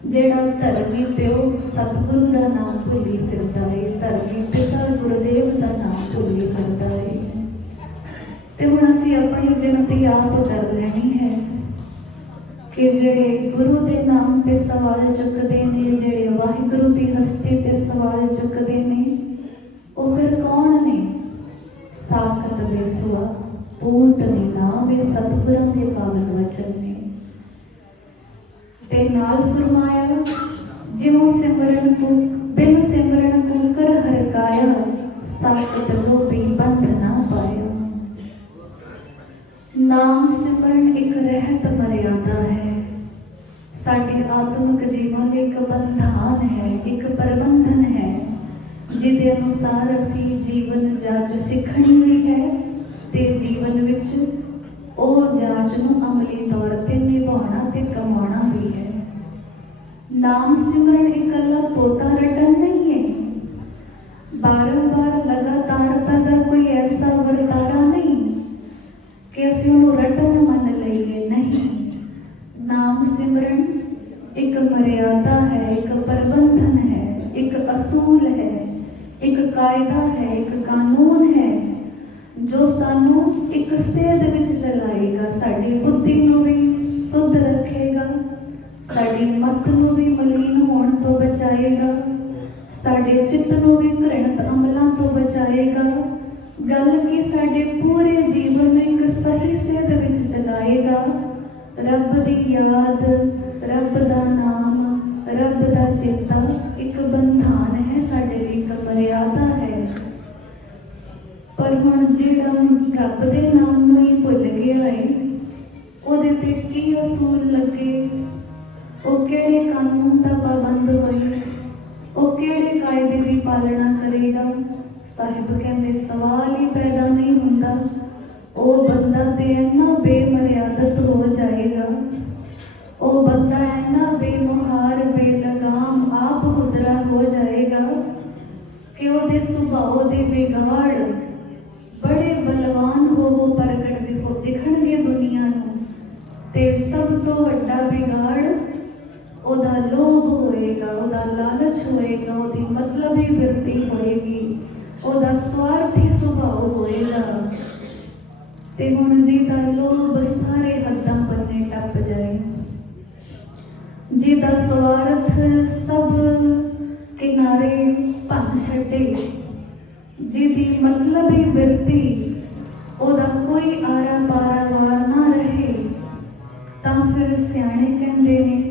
ਜਿਹੜਾ ਧਰਮੀ ਪਿਓ ਸਤਿਗੁਰੂ ਦਾ ਨਾਮ ਭੁੱਲੀ ਫਿਰਦਾ ਹੈ, ਧਰਮੀ ਪਿਤਾ ਗੁਰਦੇਵ ਦਾ ਨਾਮ ਭੁੱਲੀ ਫਿਰਦਾ ਹੈ। ਤੇ ਹੁਣ ਅਸੀਂ ਆਪਣੀ ਗਿਣਤੀ ਆਪ ਕਰ ਲੈਣੀ ਹੈ ਕਿ ਜਿਹੜੇ ਗੁਰੂ ਦੇ ਨਾਮ ਤੇ ਸਵਾਲ ਚੁੱਕਦੇ ਨੇ, ਜਿਹੜੇ ਵਾਹਿਗੁਰੂ ਦੀ ਹਸਤੀ ਤੇ ਸਵਾਲ ਚੁੱਕਦੇ ਨੇ, ਉਹ ਫਿਰ ਕੌਣ ਨੇ? ਸਾਖਤ ਬੇਸੁਆ ਪੂਤ ਨੇ ਨਾਮ ਵੇ ਸਤਿਗੁਰਾਂ ਦੇ ਪਾਵਨ ਵਚਨ ਨੇ। ਤੇ ਨਾਲ ਫਰਮਾਇਆ ਜਿਉ ਸਿਮਰਨ ਕੋ ਬਿਨ ਸਿਮਰਨ ਕੋ ਕਰ ਹਰਕਾਇਆ, ਸਾਖਤ ਲੋਭੀ ਬੰਧ ਨਾ ਪਾਇਆ। ਨਾਮ ਸਿਮਰਨ ਇੱਕ ਰਹਿਤ ਮਰਿਆਦਾ ਹੈ, ਸਾਡੇ ਆਤਮਿਕ ਜੀਵਨ ਲਈ ਇੱਕ ਬੰਧਾਨ ਹੈ, ਇੱਕ ਪ੍ਰਬੰਧਨ ਹੈ, ਜਿਹਦੇ ਅਨੁਸਾਰ ਅਸੀਂ ਜੀਵਨ ਜਾਂਚ ਸਿੱਖਣੀ ਵੀ ਹੈ ਤੇ ਜੀਵਨ ਵਿੱਚ ਉਹ ਜਾਂਚ ਨੂੰ ਅਮਲੀ ਤੌਰ ਤੇ ਨਿਭਾਉਣਾ ਤੇ ਕਮਾਉਣਾ ਵੀ ਹੈ। ਨਾਮ ਸਿਮਰਨ ਇਕੱਲਾ ਤੋਤਾ ਰਟਣ ਨਹੀਂ ਹੈ, ਬਾਰ-ਬਾਰ ਲਗਾਤਾਰਤਾ ਦਾ ਕੋਈ ਐਸਾ ਵਰਤਾਰਾ ਨਹੀਂ ਕਿ ਅਸੀਂ ਉਹਨੂੰ ਰਟਨ ਮੰਨ ਲਈਏ, ਨਹੀਂ। ਨਾਮ ਸਿਮਰਨ ਇੱਕ ਮਰਿਆਦਾ ਹੈ, ਇੱਕ ਪ੍ਰਬੰਧਨ ਹੈ, ਇੱਕ ਅਸੂਲ ਹੈ, ਇੱਕ ਕਾਇਦਾ ਹੈ, ਇੱਕ ਕਾਨੂੰਨ ਹੈ ਜੋ ਸਾਨੂੰ ਇੱਕ ਸੇਧ ਵਿੱਚ ਚਲਾਏਗਾ, ਸਾਡੀ ਬੁੱਧੀ ਨੂੰ ਵੀ ਸੁੱਧ ਰੱਖੇਗਾ, ਸਾਡੀ ਮਤ ਨੂੰ ਵੀ ਮਲੀਨ ਹੋਣ ਤੋਂ ਬਚਾਏਗਾ, ਸਾਡੇ ਚਿੱਤ ਨੂੰ ਵੀ ਘ੍ਰਿਣਤ ਅਮਲਾਂ ਤੋਂ ਬਚਾਏਗਾ। ਗੱਲ ਕੀ ਸਾਡੇ ਪੂਰੇ ਜੀਵਨ ਨੂੰ ਇੱਕ ਸਹੀ ਸੇਧ ਵਿੱਚ ਚਲਾਏਗਾ। ਰੱਬ ਦੀ ਯਾਦ, ਰੱਬ ਦਾ ਨਾਮ, ਰੱਬ ਦਾ ਚੇਤਾ ਇੱਕ ਬੰਧਾਨ ਹੈ, ਸਾਡੇ ਲਈ ਇੱਕ ਮਰਿਆਦਾ ਹੈ। ਪਰ ਹੁਣ ਜਿਹੜਾ ਰੱਬ ਦੇ ਨਾਮ ਨੂੰ ਹੀ ਭੁੱਲ ਗਿਆ ਹੈ, ਉਹਦੇ ਤੇ ਕੀ ਅਸੂਲ ਲੱਗੇ, ਉਹ ਕਿਹੜੇ ਕਾਨੂੰਨ ਦਾ ਪਾਬੰਦ ਹੋਏ, ਉਹ ਕਿਹੜੇ ਕਾਇਦੇ ਦੀ ਪਾਲਣਾ ਕਰੇਗਾ। ਸਾਹਿਬ ਕਹਿੰਦੇ ਸਵਾਲ ਹੀ ਪੈਦਾ ਨਹੀਂ ਹੁੰਦਾ। ਉਹ ਬੰਦਾ ਤੇ ਇੰਨਾ ਬੇਮਰਿਆਦਤ ਹੋ ਜਾਏਗਾ, ਉਹ ਬੰਦਾ ਇੰਨਾ ਬੇਮੁਹਾਰ ਬੇਲਗਾਮ ਆਪ ਹੁਦਰਾ ਹੋ ਜਾਏਗਾ ਕਿ ਉਹਦੇ ਸੁਭਾਅ ਦੇ ਵਿਗਾੜ ਬੜੇ ਬਲਵਾਨ ਹੋ ਪ੍ਰਗਟ ਦਿਖਣਗੇ ਦੁਨੀਆ ਨੂੰ। ਤੇ ਸਭ ਤੋਂ ਵੱਡਾ ਵਿਗਾੜ ਉਹਦਾ ਲੋਭ ਹੋਏਗਾ, ਉਹਦਾ ਲਾਲਚ ਹੋਏਗਾ, ਉਹਦੀ ਮਤਲਬੀ ਬਿਰਤੀ ਹੋਏਗੀ, ਉਹਦਾ ਸਵਾਰਥੀ ਸੁਭਾਅ ਹੋਏਗਾ। ਤੇ ਹੁਣ ਜਿਹਦਾ ਲੋਭ ਸਾਰੇ ਹੱਦਾਂ ਬੰਨੇ ਟੱਪ ਜਾਏ, ਜਿਹਦਾ ਸਵਾਰਥ ਸਭ ਕਿਨਾਰੇ ਭੰਨ ਛੱਡੇ, ਜਿਹਦੀ ਮਤਲਬੀ ਬਿਰਤੀ ਉਹਦਾ ਕੋਈ ਆਰਾ ਪਾਰਾ ਵਾਰ ਨਾ ਰਹੇ, ਤਾਂ ਫਿਰ ਸਿਆਣੇ ਕਹਿੰਦੇ ਨੇ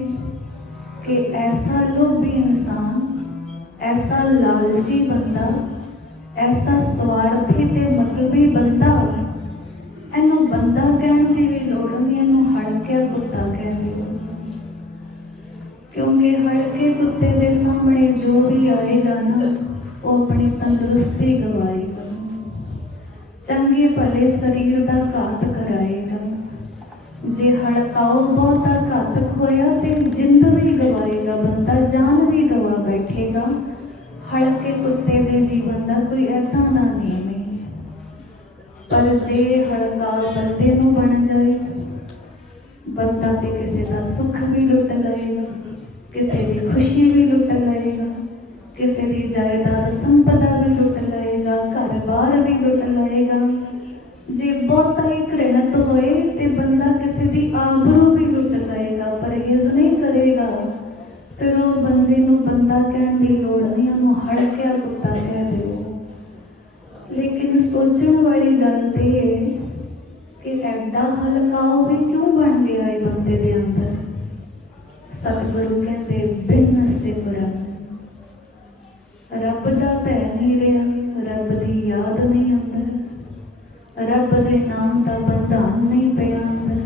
ਕਿ ਐਸਾ ਲੋਭੀ ਇਨਸਾਨ, ਐਸਾ ਲਾਲਚੀ ਬੰਦਾ, ਐਸਾ ਸਵਾਰਥੀ ਤੇ ਮਤਲਬੀ ਬੰਦਾ, ਇਹਨੂੰ ਬੰਦਾ ਕਹਿਣ ਦੀ ਵੀ ਲੋੜ ਨਹੀਂ, ਇਹਨੂੰ ਹੜਕਿਆ ਕੁੱਤਾ ਕਹਿ ਦਿਓ। ਕਿਉਂਕਿ ਹੜਕੇ ਕੁੱਤੇ ਦੇ ਸਾਹਮਣੇ ਜੋ ਵੀ ਆਏਗਾ ਨਾ, ਉਹ ਆਪਣੀ ਤੰਦਰੁਸਤੀ ਗਵਾਏਗਾ, ਚੰਗੇ ਭਲੇ ਸਰੀਰ ਦਾ ਘਾਤ ਕਰਾਏਗਾ। ਜੇ ਹੜਕਾਓ ਬਹੁਤਾ ਘਾਤਕ ਹੋਇਆ ਤੇ ਜਿੰਦ ਵੀ ਗਵਾਏਗਾ ਬੰਦਾ, ਜਾਨ ਵੀ ਗਵਾ ਬੈਠੇਗਾ। ਹਲਕੇ ਕੁੱਤੇ ਦੇ ਜੀਵਨ ਦਾ ਕੋਈ ਏਦਾਂ ਦਾ ਨਿਯਮ ਹੈ। ਪਰ ਜੇ ਹਲਕਾ ਬੰਦੇ ਨੂੰ ਬਣ ਜਾਏ, ਬੰਦਾ ਤੇ ਕਿਸੇ ਦਾ ਸੁੱਖ ਵੀ ਲੁੱਟ ਲਏਗਾ, ਕਿਸੇ ਦੀ ਖੁਸ਼ੀ ਵੀ ਲੁੱਟ ਲਏਗਾ, ਕਿਸੇ ਦੀ ਜਾਇਦਾਦ ਸੰਪਦਾ ਵੀ ਲੁੱਟ ਲਏਗਾ, ਘਰ-ਬਾਰ ਵੀ ਲੁੱਟ ਲਏਗਾ। ਜੇ ਬਹੁਤਾ ਹੀ ਘ੍ਰਿਣਤ ਹੋਏ ਤੇ ਬੰਦਾ ਕਿਸੇ ਦੀ ਆਬਰੂ ਵੀ ਲੁੱਟ ਲਏਗਾ, ਪਰਹੇਜ਼ ਨਹੀਂ ਕਰੇਗਾ। ਫਿਰ ਉਹ ਬੰਦੇ ਨੂੰ ਬੰਦਾ ਕਹਿਣ ਦੀ ਲੋੜ ਨਹੀਂ, ਉਹਨੂੰ ਹੜਕਿਆ ਕੁੱਤਾ ਕਹਿ ਦਿਓ। ਲੇਕਿਨ ਸੋਚਣ ਵਾਲੀ ਗੱਲ ਤੇ ਇਹ ਕਿ ਐਡਾ ਹਲਕਾ ਉਹ ਵੀ ਕਿਉਂ ਬਣ ਗਿਆ ਇਹ ਬੰਦੇ ਦੇ ਅੰਦਰ। ਸਤਿਗੁਰੂ ਕਹਿੰਦੇ ਬਿਨ ਸਿਮਰਨ ਰੱਬ ਦਾ ਭੈ ਨਹੀਂ ਰਿਹਾ, ਰੱਬ ਦੀ ਯਾਦ ਨਹੀਂ ਅੰਦਰ, ਰੱਬ ਦੇ ਨਾਮ ਦਾ ਬੰਧਾਨ ਨਹੀਂ ਪਿਆ ਅੰਦਰ।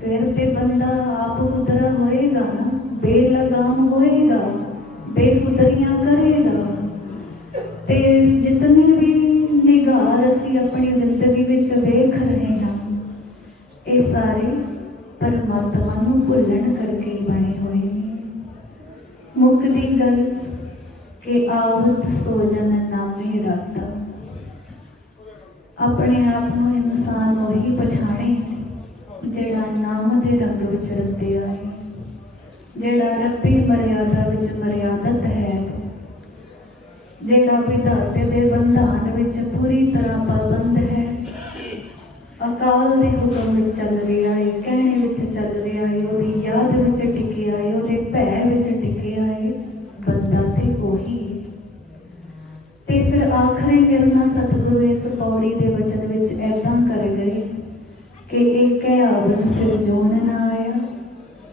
ਫਿਰ ਤੇ ਬੰਦਾ ਆਪ ਉਧਰਾ ਹੋਏਗਾ ਨਾ, ਬੇਲਗਾਮ ਹੋ मुकदी गल के आवत सोजन नामे राता। अपने आप को इंसान वही पछाणे जेड़ा नाम दे रंग विच रते आए, जेड़ा रब्बी मर्यादा विच मर्यादत है, जेड़ा विधाते दे बंधान विच पूरी तरह पाबंद है, अकाल दे हुक्म विच चल रहा है, कहने विच चल रहा है, ओदी याद विच टिके आए, ओदे भै विच टिके आए, बंदा ते ओही है। ते फिर आखिरी किरना सतगुरु इस पौड़ी दे वचन विच ऐदां कर गए कि एक आवन फिर जोन ना आया,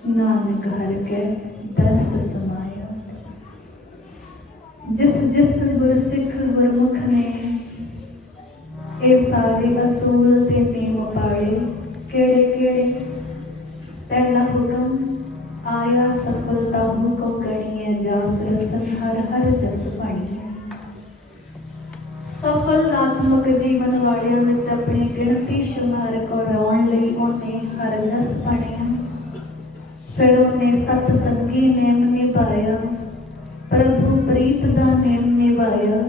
नानक हर कै दरस समाया। जिस जिस गुरसिख गुरमुख ने ये सारे असूल ते नेम पाड़े, केड़े केड़े? पहला हुक्म आया सफलता हुक्म गणिए जास रसन हर हर जस पाणिए। सफल आत्मक जीवन वालियों में अपनी गिणती शुमार करवाउण लई उन्हें हर जस पढ़िया, फिर उन्हें सतसंगी नेम निभाया, प्रभु प्रीत दा नेम निभाया,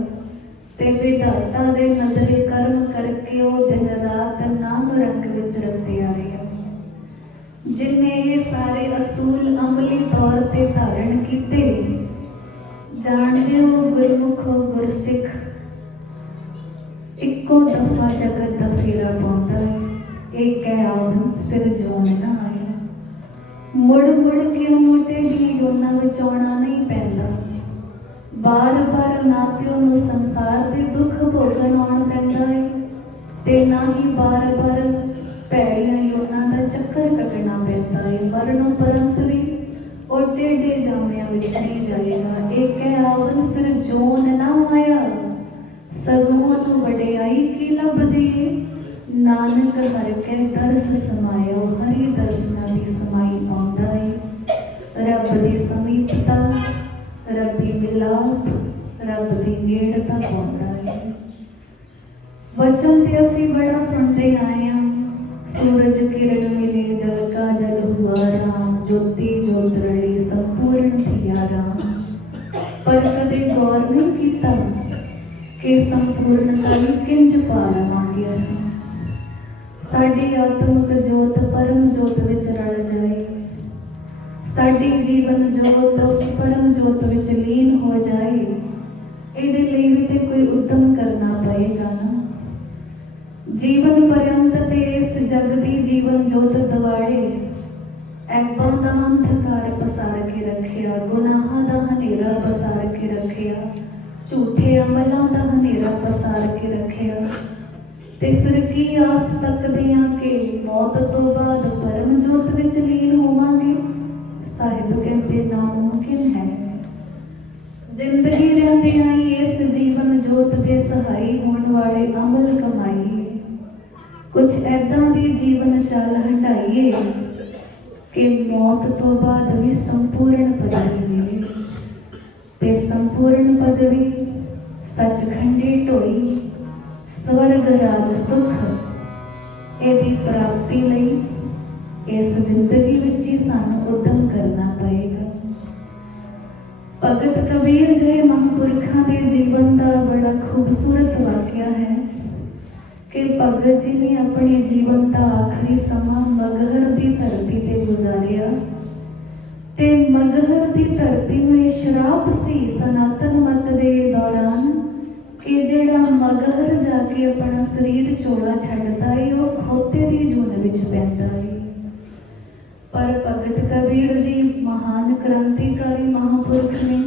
ते विधाता दे नदरे कर्म करके वो दिन रात नाम रंग विच रतिया रहा। जिन्हें ये सारे असूल अमली तौर ते धारण किते, जानदे हो गुरमुखो गुरसिख इक्को दफा जगत दा फेरा पाउंदा है, एक है आवन फिर जोन ना आया। मुड़ मुड़ के उन्होंने टेढ़ियां योनां विच आउणा नहीं पैंदा, बार बार ना ते उन्होंने संसार दे दुख भोगण आउण पैंदा है, ते ना ही बार बार भैड़ियां योनां दा चक्कर कटना पैंदा है। मरणोपरंत भी वो टेढ़े जामियां विच नहीं जाएगा। एक है आवन फिर जोन ना आया, सगों नूं वडियाई की लभदी है, नानक हर कै दरस समाया। हरि दर्शना दी समाई पाउंदा है। रब दी समीपता, रब्बी मिलाप, रब दी नेड़ता पाउंदा है। वचन ते असीं बड़ा सुनते आए हैं, सूरज किरण मिले जल का जल हुआ राम, ज्योति ज्योत रड़ी संपूर्ण थिया राम। पर कदे गौर नहीं कीता कि संपूर्णता भी किंज पावांगे असीं। साडी आत्मिक जोत परम जोत विच रल जाए, साडी जीवन जोत उस परम जोत विच लीन हो जाए, इहदे लई भी ते कोई उद्यम करना पएगा ना। जीवन पर्यंत ते इस जग दी जीवन जोत दवाड़े ऐबां दा अंधकार पसार के रखिया, गुनाहां दा हनेरा पसार के रखिया, झूठे अमलों का हनेरा पसार के रखिया, ते फिर की आस तकदे हां कि मौत तो बाद परम जोत विच लीन होवांगे। साहिब कहते नामुमकिन है। जिंदगी रहिंदियां ही इस जीवन जोत दे सहाई होने वाले अमल कमाइए, कुछ ऐदां दी जीवन चाल हंडाइए कि मौत तो बाद भी संपूर्ण पदवी मिले। ते संपूर्ण पदवी सचखंडी ढोई स्वर्ग राज सुख एदी प्राप्ति लई इस जिंदगी विच ही सानू उद्यम करना पएगा। भगत कबीर जी महापुरखों के जीवन का बड़ा खूबसूरत वाकया है कि भगत जी ने अपने जीवन का आखिरी समा मगहर की धरती ते गुजारिया, ते मगहर की धरती में श्राप सी सनातन मत के दौरान कि जेड़ा मगहर जाके अपना शरीर चोला छड्डदा है वो खोते की जून विच पैंदा है। पर भगत कबीर जी महान क्रांतिकारी महापुरुष ने,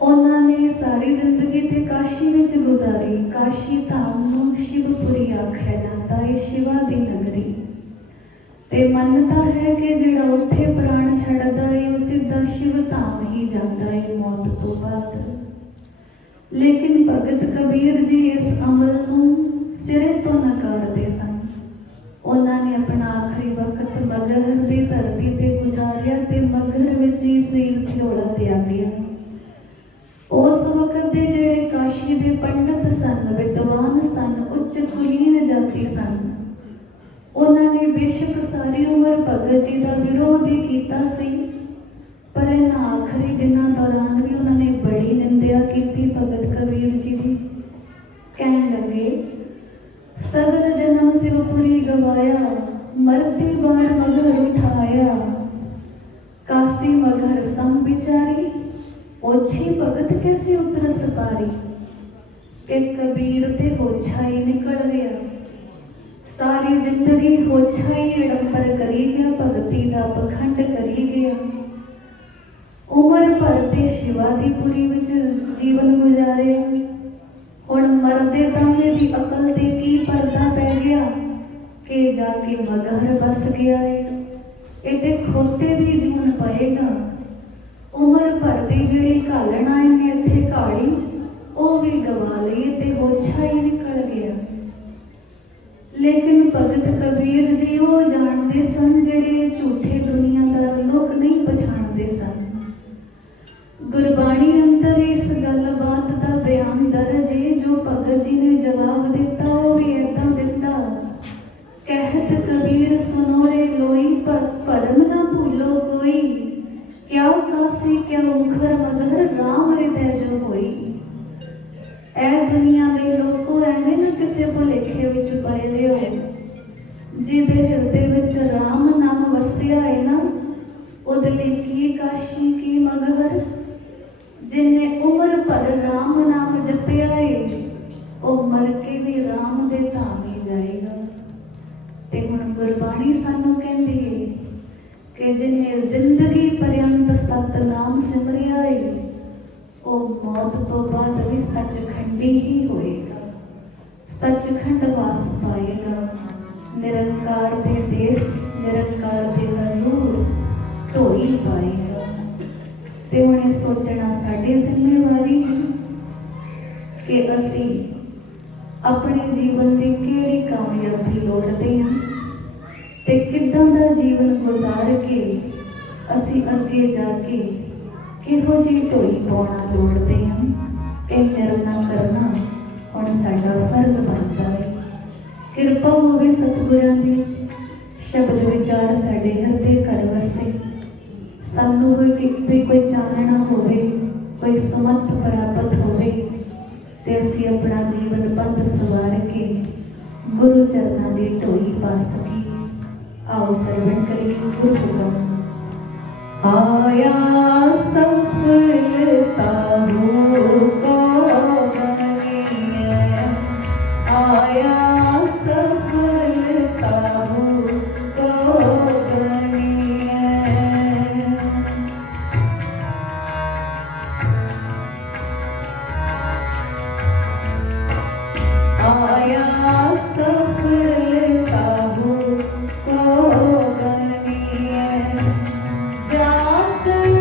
उन्होंने सारी जिंदगी ते काशी विच गुजारी। काशी धाम नूं शिवपुरी आख्या जाता है, शिवा दी नगरी। ते मनता है कि जिहड़ा उत्थे प्राण छड्डदा है वो सीधा शिव धाम ही जाता है मौत तो बाद। लेकिन भगत कबीर जी इस अमल नूं सिरे तो नकारदे सन। उन्होंने अपना आखिरी वक्त मगहर की धरती ते गुजारिया ते मगहर विच ही शरीर थोड़ा त्यागिया। उस वक्त के जेड़े काशी के पंडित सन, विद्वान सन, उच्च कुलीन जाति सन, उन्होंने बेशक सारी उम्र भगत जी का विरोध ही किया सी, पर इन आखिरी दिनों दौरान भी उन्होंने बड़ी निंदा की भगत कबीर जी की। कहन लगे, सगल जन्म शिवपुरी गवाया, मरती बार मगर उठाया। काशी मगर सम बिचारी, ओछी भगत कैसे उतरस पारी। के कबीर ते होछा ही निकल गया, सारी जिंदगी होछा ही अडंबर करी गया, भगती का पखंड करी गया। उम्र भर ते शिवादीपुरी विच जीवन गुजारे, हुण मरदे दमे दी अकल ते की परदा पै गया कि जाके मगहर बस गया है। इते खोते दी जून पएगा। उम्र भर दी जिहड़ी घालण आए ने इत्थे घाड़ी, वो भी गवा लई ते होछा ही निकल गया। लेकिन भगत कबीर जी वो जानते सन जिहड़े झूठे दुनियादार लोग नहीं पछाणते सन। गुरबाणी अंदर इस गलबात का बयान दर्ज है। जो भगत जी ने जवाब दिता वो भी ऐसा दिता, कहत कबीर सुनो रे लोई, पर परम ना भूलो कोई। क्या काशी क्या उखर मगर राम हृदय जो होई। ऐ दुनिया दे लोगों एवें ना किसी भुलेखे विच पए रहो। जिहदे हृदय विच राम नाम वसिया है ना, उहदे लई की काशी की मगहर। जिन्ने उम्र भर राम नाम जपिया है, वह मर के भी राम दे धाम ही जाएगा। ते हुण गुरबाणी सानू कहंदी है कि जिन्ने जिंदगी पर्यंत सतनाम सिमरिया है, वह मौत तो बाद भी सचखंडी ही होएगा, सचखंड वास पाएगा। निरंकार दे देश, निरंकार दे हजूर ढोई पाएगा। ते हुण सोचना साडी जिम्मेवारी है कि असी अपने जीवन की किहड़ी कामयाबी लोड़दे हां ते किदां दा जीवन गुजार के असी अगे जाके किहो जी ढोई पाउणा लोड़दे हां। इह निर्णय करना हुण साडा फर्ज बनदा है। किरपा होवे सतगुरां दी, शब्द विचार साडे हृदय घर वसे। सानू भी कोई चानना होवे, कोई समर्थ प्राप्त होवे ते असी अपना जीवन बंद सवार के गुरु चरणां दी ढोई पा सकीए। आओ सरवण करिए गुरु हुकम। आया सफलता हो कौगनिए, आया सफलता हो कौगनिए। आया सफलता हो कौगनिए, जा सर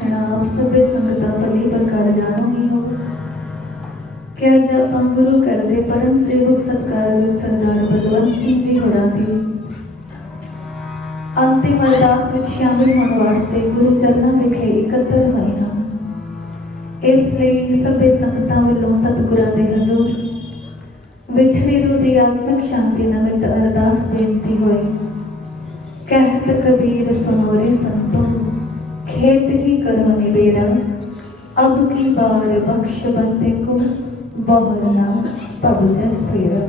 बख्शना आप सभे संगतां भली प्रकार जानो ही हो कि अज आपां गुरु घर दे परम सेवक सत्कारयोग सरदार भगवंत सिंह जी होरां दी अंतिम अरदास विच शामिल होने वास्ते गुरु चरनां विखे इकत्तर होए हां। इसलिए सभे संगतां वल्लों सतगुरां दे हजूर विच फिर उहदी आत्मिक शांति नमित अरदास बेनती होई। कहत कबीर सुनो रे संतो, खेत ही करो निबेरा, अब की बार बख्श बंदे को बहुर ना पबजल फेरा।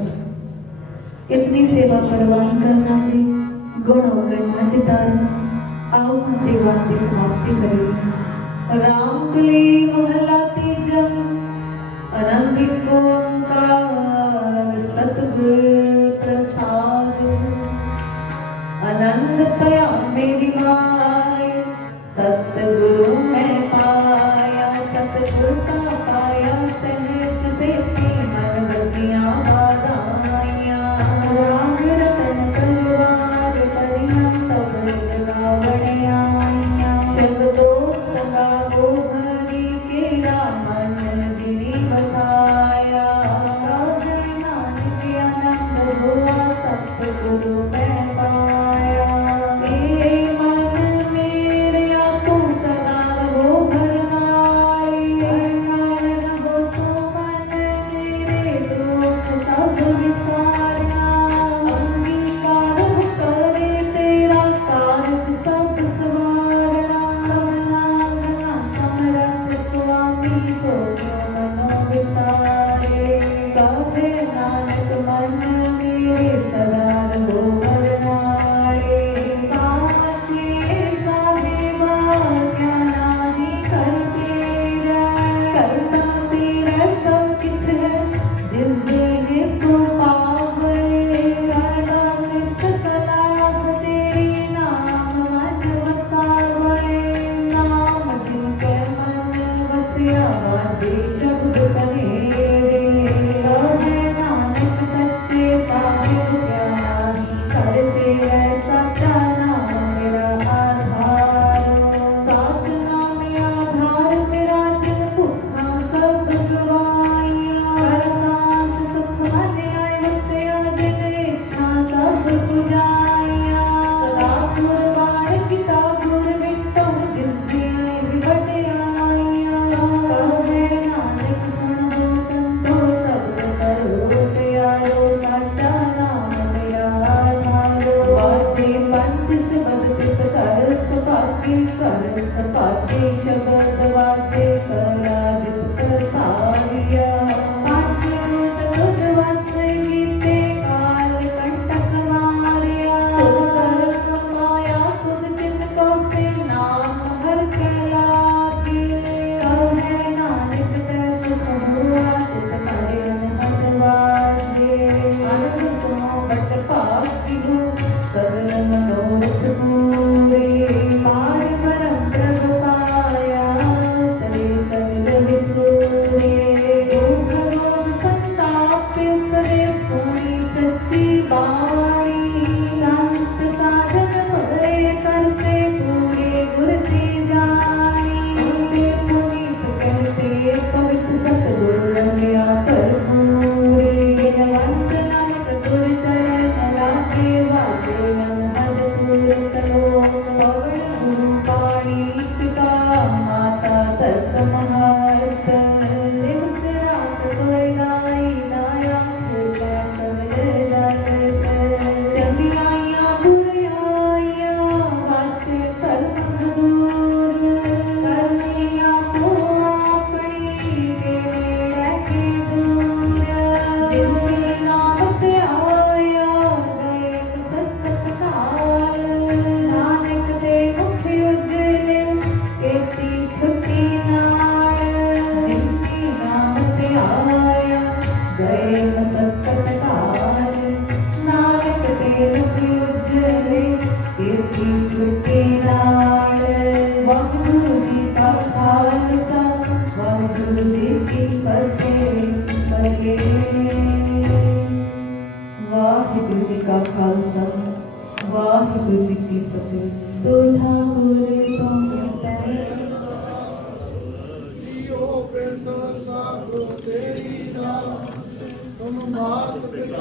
इतनी सेवा परवान करना जी, गुण अवगणना जितारना। आओ हम दीवान की समाप्ति करिए। राम कली मोहल्ला तीजा, आनंद ओंकार सतगुर प्रसाद। आनंद पया मेरी माय, सतगुरु मैं पाया। सतगुरु का पाया सहज सेती, मन बजियां बाधाइयां। राग रतन तलवार परियां, सब गावण आइयां। शब्दों गावो हरि केरा, मन जिनी बसाया। कहे नानक आनंद हुआ, सतगुरु मैं पाया। हे मन मेरे तू सदा रहो भरनाले, रहो तू मन मेरे दुख सब विसारा। अंगीकार करे तेरा कारज सब सवारना। समनागला समरथ स्वामी, सो मनो विसारे। कहे नानक मन मेरे सदा रहो भरनाले। साचे साहिबा क्या नाहि कर तेरा, करना तेरा सब किछ है, जिस देने सो पावे। सदा सिफ्त सलाह तेरी, नाम मन वसावे। नाम जिनके मन वसिया, वाजे शब्द कनेरे। कहे नानक सच्चे साहिब क्या नाहि कर तेरा, सच्चा नाम मेरा आधार। साच नाम आधार मेरा, जिन भुखा सब गवाइया। कर शांत सुख मन आए वसिया, जिन इच्छा सब पुजाइया। सदा गुरबाण पिता गुर विटो, जिस दियां वडियाइया। कहे नानक सुन हो संतो, सब करो प्यारो। साचा नाम मेरा आधारो। वाजे पंच शब्द तित कर सभागे, कर सभागे शब्द वाजे। करा जित कर तारिया, पंच दूत तुध वस कीते, काल कंटक मारिया। तुध कर्म माया तुध तिनको से, नाम हर के लागे। कहे नानक तै सुख हुआ, तित करे अनहद वाजे। आनंद सुनो बट भागी हो, सगल मनोरथ पूरे। पार परम प्रभ पाया, तरे सगल विसूरे। दुख रोग संताप उतरे, सुनी सच्ची बाणी। संत साधन भरे सर से, पूरे गुर की जानी। सुनते पुनीत कहते पवित्र, सतगुर रंगया भरपूरे। बिनवंत नानक गुर चरण लागे, वाजे अनहद पूर सलोक। पवन गुरु पाणी पिता, माता तत महत। दिवस रात कोय दाई दाया, खेलै सगल जगत। चंगियाइयां बुराइयां, वाचे धर्म हदूर। करनी आपो अपनी, के नेड़े के दूर। जिनकी नाम ते आया, गए संकट काल। नानक दे मुख उजले, केती छुट्टी नाल। जिनकी नाम ते आया, गए मसक्कत काल। नानक दे मुख उजले, केती छुट्टी नाल। वाहिगुरु जी का खालसा, वाहिगुरु जी की फतेह। वाहिगुरु जी का खालसा, वाहिगुरु जी की फतेह। तो ठाकुर सो ਮਾਤ ਪਿਤਾ